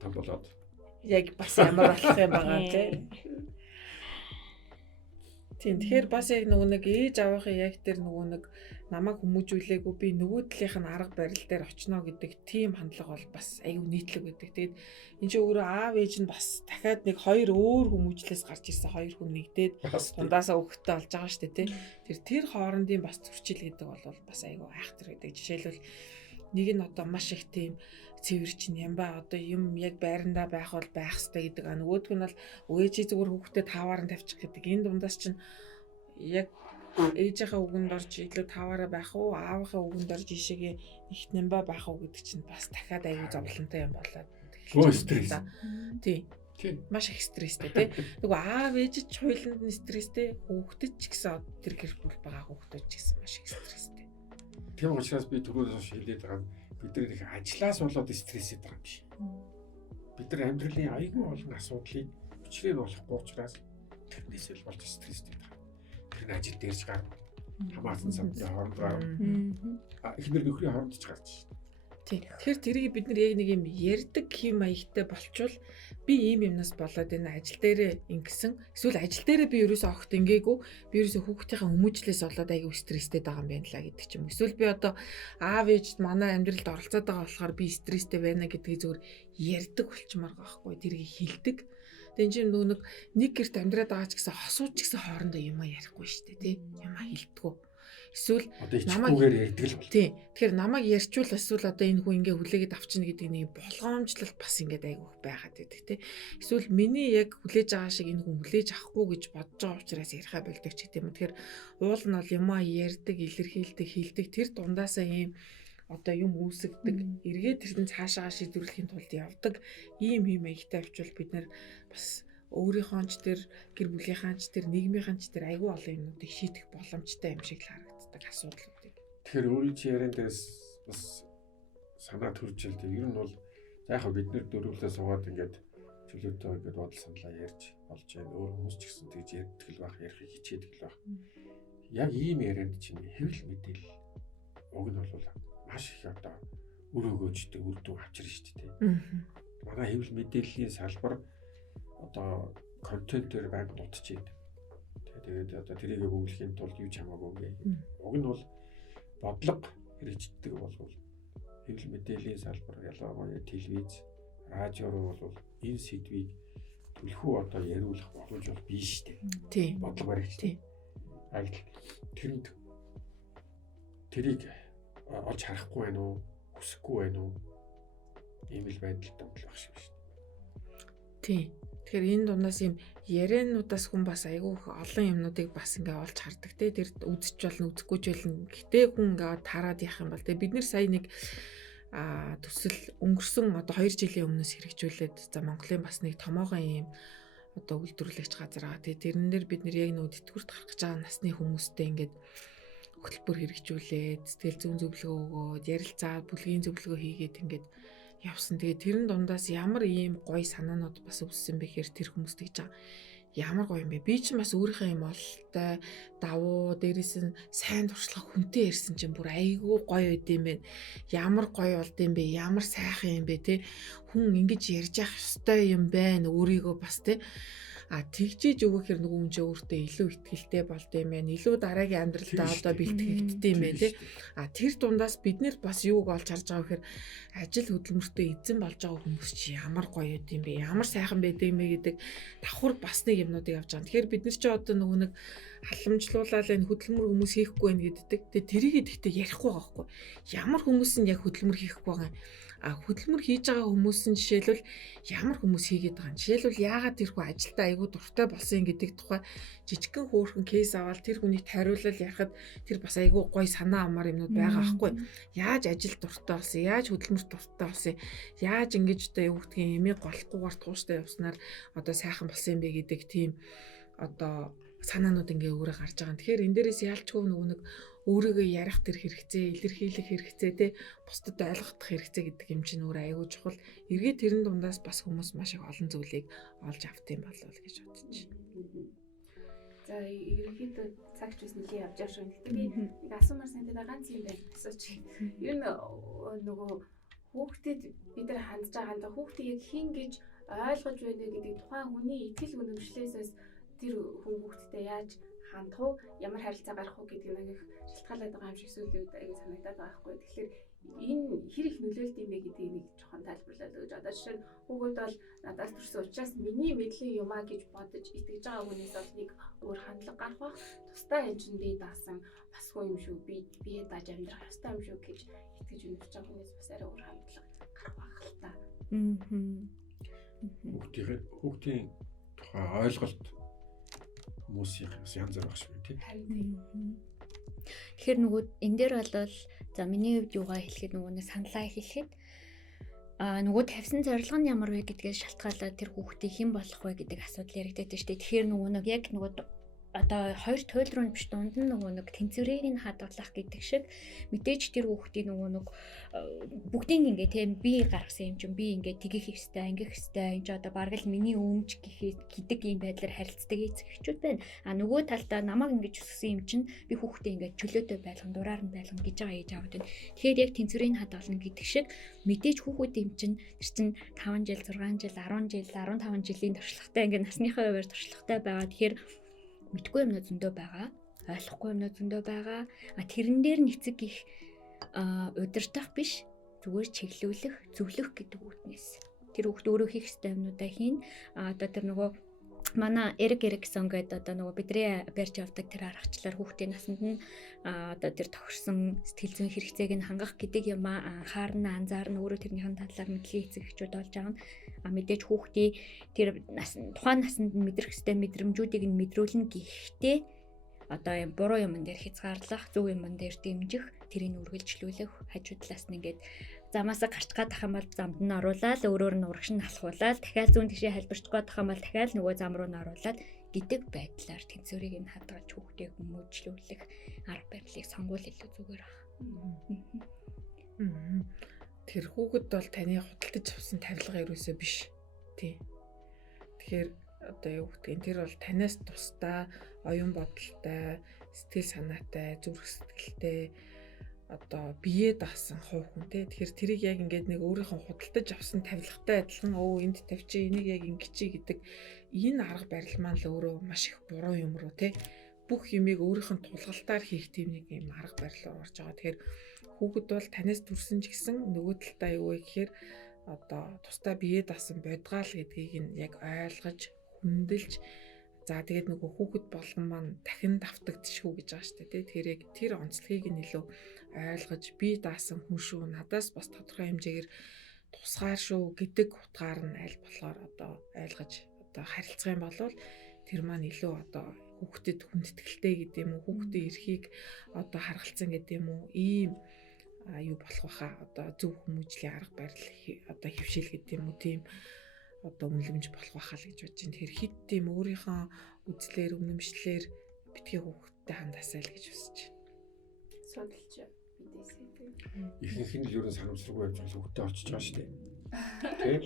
том болоод яг бас ямар болох юм байгаа тий. Тийм тэгэхээр бас яг нөгөө нэг ээж аваахын яг тэр нөгөө нэг намайг хүмүүжүүлээгүй би нөгөө талынх нь арга барил дээр очно гэдэг тийм хандлага бол бас аюу нийтлэг гэдэг. Тэгээд энэ чинь өөрөө аав ээж нь бас дахиад нэг 2 өөр хүмүүжлээс гарч ирсэн 2 хүн нэгдээд дундаасаа өгөхтэй болж байгаа шүү дээ тий. Тэр хоорондын бас зөрчил гэдэг бол бас аюу айхтар гэдэг. Жишээлбэл нэг нь одоо маш их тийм цэвэр чинь юм ба одоо юм яг байрандаа байх бол байх хэрэгтэй гэдэг. Нөгөөх нь бол өөжи зүгээр хүүхдэд таваар нь тавьчих гэдэг. Энэ дундаас чинь яг ээжийнхээ үгэнд орж илүү таваараа байх уу, аавынхаа үгэнд орж ишээгээ ихт нэмба байх уу гэдэг чинь бас дахиад аюу зовлонтой юм болоод Гоо стресс. Тийм. Маш их стресстэй тий. Нөгөө аав ээж ч хоёуланд нь стресстэй, хүүхдэд ч гэсэн тэр гэр бүл байгаа хүүхдүүд ч гэсэн маш их стресстэй. Тийм учраас би түрүүс хойш хэлээд байгаа нь бид нар их ажлаас болоод стрессэд байгаа юм биш. Бид нар амьдралын аюул олон асуудлыг өчрөө болохгүй учраас тэрнээс л болж стресстэй байгаа. Тэр нь ажил дээрж гарна. Хамаасан самтны хооронд гарна. Эхнэр нөхрийн хооронд ч гарч шээ. Тэгэхээр тэрийг бид нар яг нэг юм ярьдаг хэм маягтай болчвол би ийм юмнаас болоод энэ ажил дээрээ ингэсэн эсвэл ажил дээрээ би ерөөсөө огт ингээгүй би ерөөсөө хүүхдийнхээ хүмүүжлээс болоод аягүй стресстэй байгаа юм байна лаа гэдэг ч юм. Эсвэл би одоо аав ээжд манай амьдралд оролцоод байгаа болохоор би стресстэй байна гэдгийг зөвөр ярьдаг болчмаар байгаа байхгүй тэрийг хэлдэг. Тэгин чинь нөгөө нэг гэрт амьдраад байгаа ч гэсэн хосууч гэсэн хоорондоо юм ярихгүй шүү дээ тий. Юм хэлдэггүй. Эсвэл намайгээр ярьдаг л бол. Тийм. Тэгэхээр намайг ярьчвал эсвэл одоо энэ хүн ингээ хүлээгээд авчна гэдэг нэг болгоомжлол бас ингээд айгүйх байгаад байдаг тий. Эсвэл миний яг хүлээж байгаа шиг энэ хүн хүлээж авахгүй гэж бодож байгаа учраас ярихаа болдог ч гэдэг юм. Тэгэхээр уул нь бол юмаа ярьдаг, илэрхийлдэг, хэлдэг тэр дундаасаа ийм одоо юм үүсгдэг, эргээд тэрэн цаашаа шийдвэрлэхийн тулд явдаг ийм маягтай авчвал бид нар бас өөрийнхөө ч тэр гэр бүлийнхаа ч тэр нийгмийнхаа ч тэр айгүй олон юмнуудыг шийдэх боломжтой юм шиг л харагддаг асуудлууд. Тэгэхээр өөрийн чи яриан дээрс бас санаа төрж л дээ. Ер нь бол за яг бид нэр дөрвөлээ суугаад ингээд чөлөөтэй ингээд бодол саналаа ярьж болж байна. Өөр хүмүүс ч гэсэн тэгж ярьдаг л байх, ярихыг хичээдэг л байх. Яг ийм ярианд чинь хэвлэл мэдээлэл уг нь бол маш их одоо өрөөгөөжтэй үр дүн авчирна шүү дээ. Манай хэвлэл мэдээллийн салбар одоо контентээр байнга дутчихэйд. Тэгээд одоо тэрийг өгүүлэхийн тулд юу ч хамаагүй. Уг нь бол бодлого хэрэгждэг болвол хэвлэл мэдээллийн салбар ялангуяа телевиз, радиороо бол энэ сэдвийг түлхүү одоо яриулах боломж бол биш шүү дээ. Тийм. Бодлого хэрэгждэг. Аль тэрэнд тэрийг олж харахгүй байна уу? Хүсэхгүй байна уу? Ийм л байдалтай болох шиг байна. Тийм. Тэгэхээр энэ дундаас юм яриануудаас хүн бас айгүй их олон юмнуудыг бас ингээ олж хардаг те. Тэр үзэж болно, үзэхгүй ч болно. Гэтэ хүн ингээ тараад явах юм бол те. Бид нэр сая нэг төсөл өнгөрсөн одоо 2 жилийн өмнөөс хэрэгжүүлээд за Монголын бас нэг томоохон юм одоо үйлдвэрлэгч газар байгаа. Тэгээ тэрэн дээр бид нэр яг нүүд тэтгэврт гарах гэж байгаа насны хүмүүстэй ингээд хөтөлбөр хэрэгжүүлээд сэтгэл зүйн зөвлөгөө өгөөд ярилцаад бүлгийн зөвлөгөө хийгээд ингээд явсан. Тэгээ тэрэн дундаас ямар ийм гоё санаанууд бас өссөн бэхээр тэр хүмүүст гэж байгаа. Ямар гоё юм бэ? Би ч бас өөрийнхөө юм олтой давуу дээрээс нь сайн туршлага хүнтэй ярьсан чинь бүр айгүй гоё байд юм бэ. Ямар гоё болд юм бэ? Ямар сайхан юм бэ те? Хүн ингэж ярьж явах ёстой юм байна. Өөрийгөө бас те тэгжиж өгөхөр нөгөө хүн чинь өөртөө илүү ихтгэлтэй болд юм байна. Илүү дараагийн амьдралдаа одоо бэлтгэгддэг юм байна те. Тэр дундаас бид нэр бас юуг олж харж байгаа гэхээр ажил хөдөлмөртөө эзэн болж байгаа хүмүүс чи ямар гоё юм бэ? Ямар сайхан байд юм бэ гэдэг давхар бас нэг юмнуудыг авч байгаа. Тэгэхээр бид нар чи одоо нөгөө нэг халамжлуулаад энэ хөдөлмөр хүмүүс хийхгүй байх гэддэг. Тэгээ тэрийг гэхдээ ярихгүй байгаа хгүй. Ямар хүмүүс нь яг хөдөлмөр хийхгүй байгаа юм. Хөдөлмөр хийж байгаа хүмүүс нь жишээлбэл ямар хүмүүс хийгээд байгаа юм. Жишээлбэл яагаад тэр хүн ажилдаа айгүй дуртай болсон гэдэг тухай жижигхэн хөөрхөн кейс аваад тэр хүнийг тариулал ярихад тэр бас айгүй гоё санаа амаар юмнууд байгаа аахгүй. Яаж ажил дуртай болсон, яаж хөдөлмөрт дуртай болсон, яаж ингэж одоо юу гэдгийг эмээ голохгүйгээр тууштай явснаар одоо сайхан болсон юм бэ гэдэг тийм одоо санаанууд ингээ өөрөө гарч байгаа. Тэгэхээр энэ дээрээс яалчгүй нэг өөрийгөө ярих тэр хэрэгцээ, илэрхийлэх хэрэгцээ те бусдад ойлгох хэрэгцээ гэдэг юм чинь өөрөө аягүй чухал. Эргээд тэрэн дундаас бас хүмүүс маш их олон зүйлийг олж авт юм болов уу гэж бодож байна. За ерөнхийдөө цагч ус нэлийн явж байгаа шүү. Гэхдээ би нэг асуумаар санагдаад ганц юм байна. Асууч. Ер нь нөгөө хүүхдэд бид нар хандж байгаа хүүхдийг яг хин гэж ойлгож байна гэдэг тухайн хүний итгэл үнэмшлээс тэр хүн хүүхдтэй яаж хандах уу, ямар харилцаа гарах уу гэдэг нэг их шалтгаалаад байгаа юм шиг сүүлийн үед аягүй санагдаад байгаа байхгүй. Тэгэхээр энэ хэр их нөлөөлт юм бэ гэдгийг нэг жоохон тайлбарлаад өгч. Одоо жишээ нь хүүхэд бол надаас төрсөн учраас миний мэдлэг юм а гэж бодож итгэж байгаа хүнээс бол нэг өөр хандлага гарах бах. Тусдаа энэ чинь би даасан басгүй юм шүү. Бие дааж амьдрах ёстой юм шүү гэж итгэж үнэмшиж байгаа хүнээс бас арай өөр хандлага гарах бах л та. Хүүхдийн тухай ойлголт хүмүүсийн янз бүр байх шүү тий. Тэгэхээр нөгөө энэ дээр бол за миний хувьд юугаа хэлэхэд нөгөө нэг саналаа хэлэхэд нөгөө тавьсан зорилго нь ямар вэ гэдгээс шалтгаалаад тэр хүүхдийг хэн болох вэ гэдэг асуудал яригддаг шүү дээ. Тэгэхээр нөгөө нэг яг нөгөө одоо хоёр туйл руу биш дунд нь нөгөө нэг тэнцвэрийг нь хадгалах гэдэг шиг мэдээж тэр хүүхдийн нөгөө нэг бүгдийг ингээ тийм би гаргасан юм чинь би ингээ тгийх хэвстэй ангих хэвстэй энэ ч одоо бараг л миний өмч гэдэг ийм байдлаар харилцдаг эцэгчүүд байна. Нөгөө талдаа намайг ингэж өсгсөн юм чинь би хүүхдээ ингээ чөлөөтэй байлган дураар нь байлган гэж байгаа ээж аавд байна. Тэгэхээр яг тэнцвэрийг хадгална гэдэг шиг мэдээж хүүхэд юм чинь тэр чинь 5 жил 6 жил 10 жил 15 жилийн туршлагатай ингээ насныхаа хувьд туршлагатай байгаа. Тэгэхээр мэдгүй юмнууд зөндөө байгаа, ойлгохгүй юмнууд зөндөө байгаа. Тэрэн дээр нэцэг их удирдах биш, зүгээр чиглүүлэх, зөвлөх гэдэг үгнээс. Тэр хүүхд өөрөө хийх ёстой юмнуудаа хийн. Одоо тэр нөгөө манай Эрик Эриксон гэдэг одоо нөгөө бидний барьж авдаг тэр аргачлаар хүүхдийн насанд нь одоо тэр тохирсон сэтгэл зүйн хэрэгцээг нь хангах гэдэг юм анхаарна, анзаарна, өөрөө тэрнийхэн талаар мэдлэг эцэгчүүд олж авна. Мэдээж хүүхдийн тэр тухайн насанд нь мэдрэх ёстой мэдрэмжүүдийг нь мэдрүүлнэ гэхдээ одоо юм буруу юмн дээр хязгаарлах, зөв юмн дээр дэмжих, тэрийг үргэлжлүүлэх, хажуу талаас нь ингээд замаасаа гарч гадах юм бол замд нь оруулаад өөрөөр нь урагш нь алхуулаад дахиад зүүн тишээ халбирч гадах юм бол дахиад нөгөө зам руу нь оруулаад гэдэг байдлаар тэнцвэрийг нь хадгалж хүүхдийг хүмүүжлүүлэх арга барилыг сонгуул илүү зүгээр байна. Тэр хүүхэд бол таны худалдаж авсан тавилга ерөөсөө биш. Тий. Тэгэхээр одоо юу гэдгийг тэр бол танаас тусдаа оюун бодолтой, сэтгэл санаатай, зүрх сэтгэлтэй одоо бие даасан хуу хүн те. Тэгэхээр тэрийг яг ингээд нэг өөрийнхөө худалдаж авсан тавилгатай адилхан энд тавьчих энийг яг ингэчий гэдэг энэ арга барил маань л өөрөө маш их буруу юм руу те. Бүх юмыг өөрийнх нь тулгалтаар хийх тийм нэг юм арга барил орж байгаа. Тэгэхээр хүүхэд бол танаас төрсөн ч гэсэн нөгөө талдаа юу вэ гэхээр одоо тусдаа бие даасан бодгаал гэдгийг нь яг ойлгож хүндэлж за тэгээд нөгөө хүүхэд болгон маань дахин давтагдчихгүй гэж байгаа шүү дээ. Тэгэхээр яг тэр онцлогийг нь илүү ойлгож би даасан хүн шүү надаас бас тодорхой хэмжээгээр тусгаар шүү гэдэг утгаар нь аль болохоор одоо ойлгож одоо харилцах юм бол тэр маань илүү одоо хүүхдэд хүндэтгэлтэй гэдэг юм уу хүүхдийн эрхийг одоо харгалцсан гэдэг юм уу ийм юу болох байхаа одоо зөв хүмүүжлийн арга барил одоо хөвшил гэдэг юм уу тийм одоо үнэлэмж болох байхаа л гэж бодож байна. Тэр хит тийм өөрийнхөө үзлэр үнэмшлэр битгий хүүхдтэй хандасаа л гэж хүсэж байна. Судалж бидээсээ тийм. Ихэнх нь л ерөн санамсаргүй явж байгаа хүүхдтэй очиж байгаа шүү дээ. Тийм.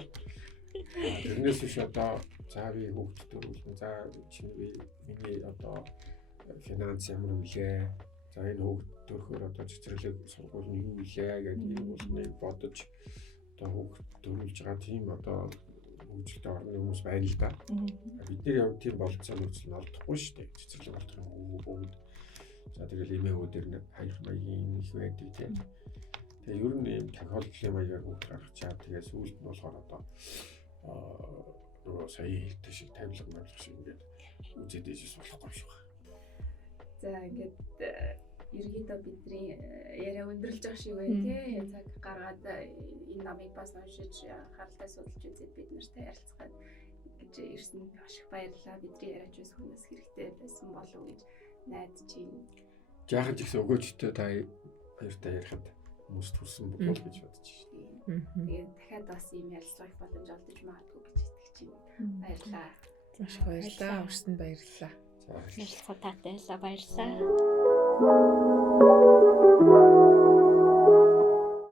Тэрнээс биш одоо за би хүүхдтэй үлдэн за чиний миний одоо финанс ямар үлээ за энэ хүүхд төрөхөөр одоо цэцэрлэг сургууль нь юу илээ гэдэг юм болныг бодож одоо хүүхд төрүүлж байгаа тийм одоо хөгжилтэй орны хүмүүс байна л да. Бид нар яг тийм болцоо нөхцөл нь олдохгүй шүү дээ. Цэцэрлэг олдох юм бүгд. За тэгэл эмээгүүд дэр хаях маягийн их байдаг тийм. Тэгээ ер нь ийм тохиолдлын маягаар хүүхд гаргах чаа тэгээ сүүлд нь болохоор одоо нөгөө сая хэлдэг шиг тавилга мэлх шиг ингээд үзээд ижис болохгүй шүү. За ингээд ерөнхийдөө бидний яриа өндөрлж байгаа шиг байна тий. Цаг гаргаад энэ намыг бас уншиж харалтай судалж үзээд бид нартай ярилцгаад гэж ирсэн маш их баярлалаа. Бидний яриач бас хүнээс хэрэгтэй байсан болов уу гэж найдаж байна. Жаахан ч ихсэн өгөөжтэй та хоёртай ярихад хүмүүс төрсөн болов уу гэж бодож байна. Тэгээд дахиад бас ийм ярилцах боломж олдож магадгүй гэж итгэж байна. Баярлалаа. Маш их баярлалаа. Өрсөнд баярлалаа. За Ярилцлага таатай байлаа. Баярлалаа.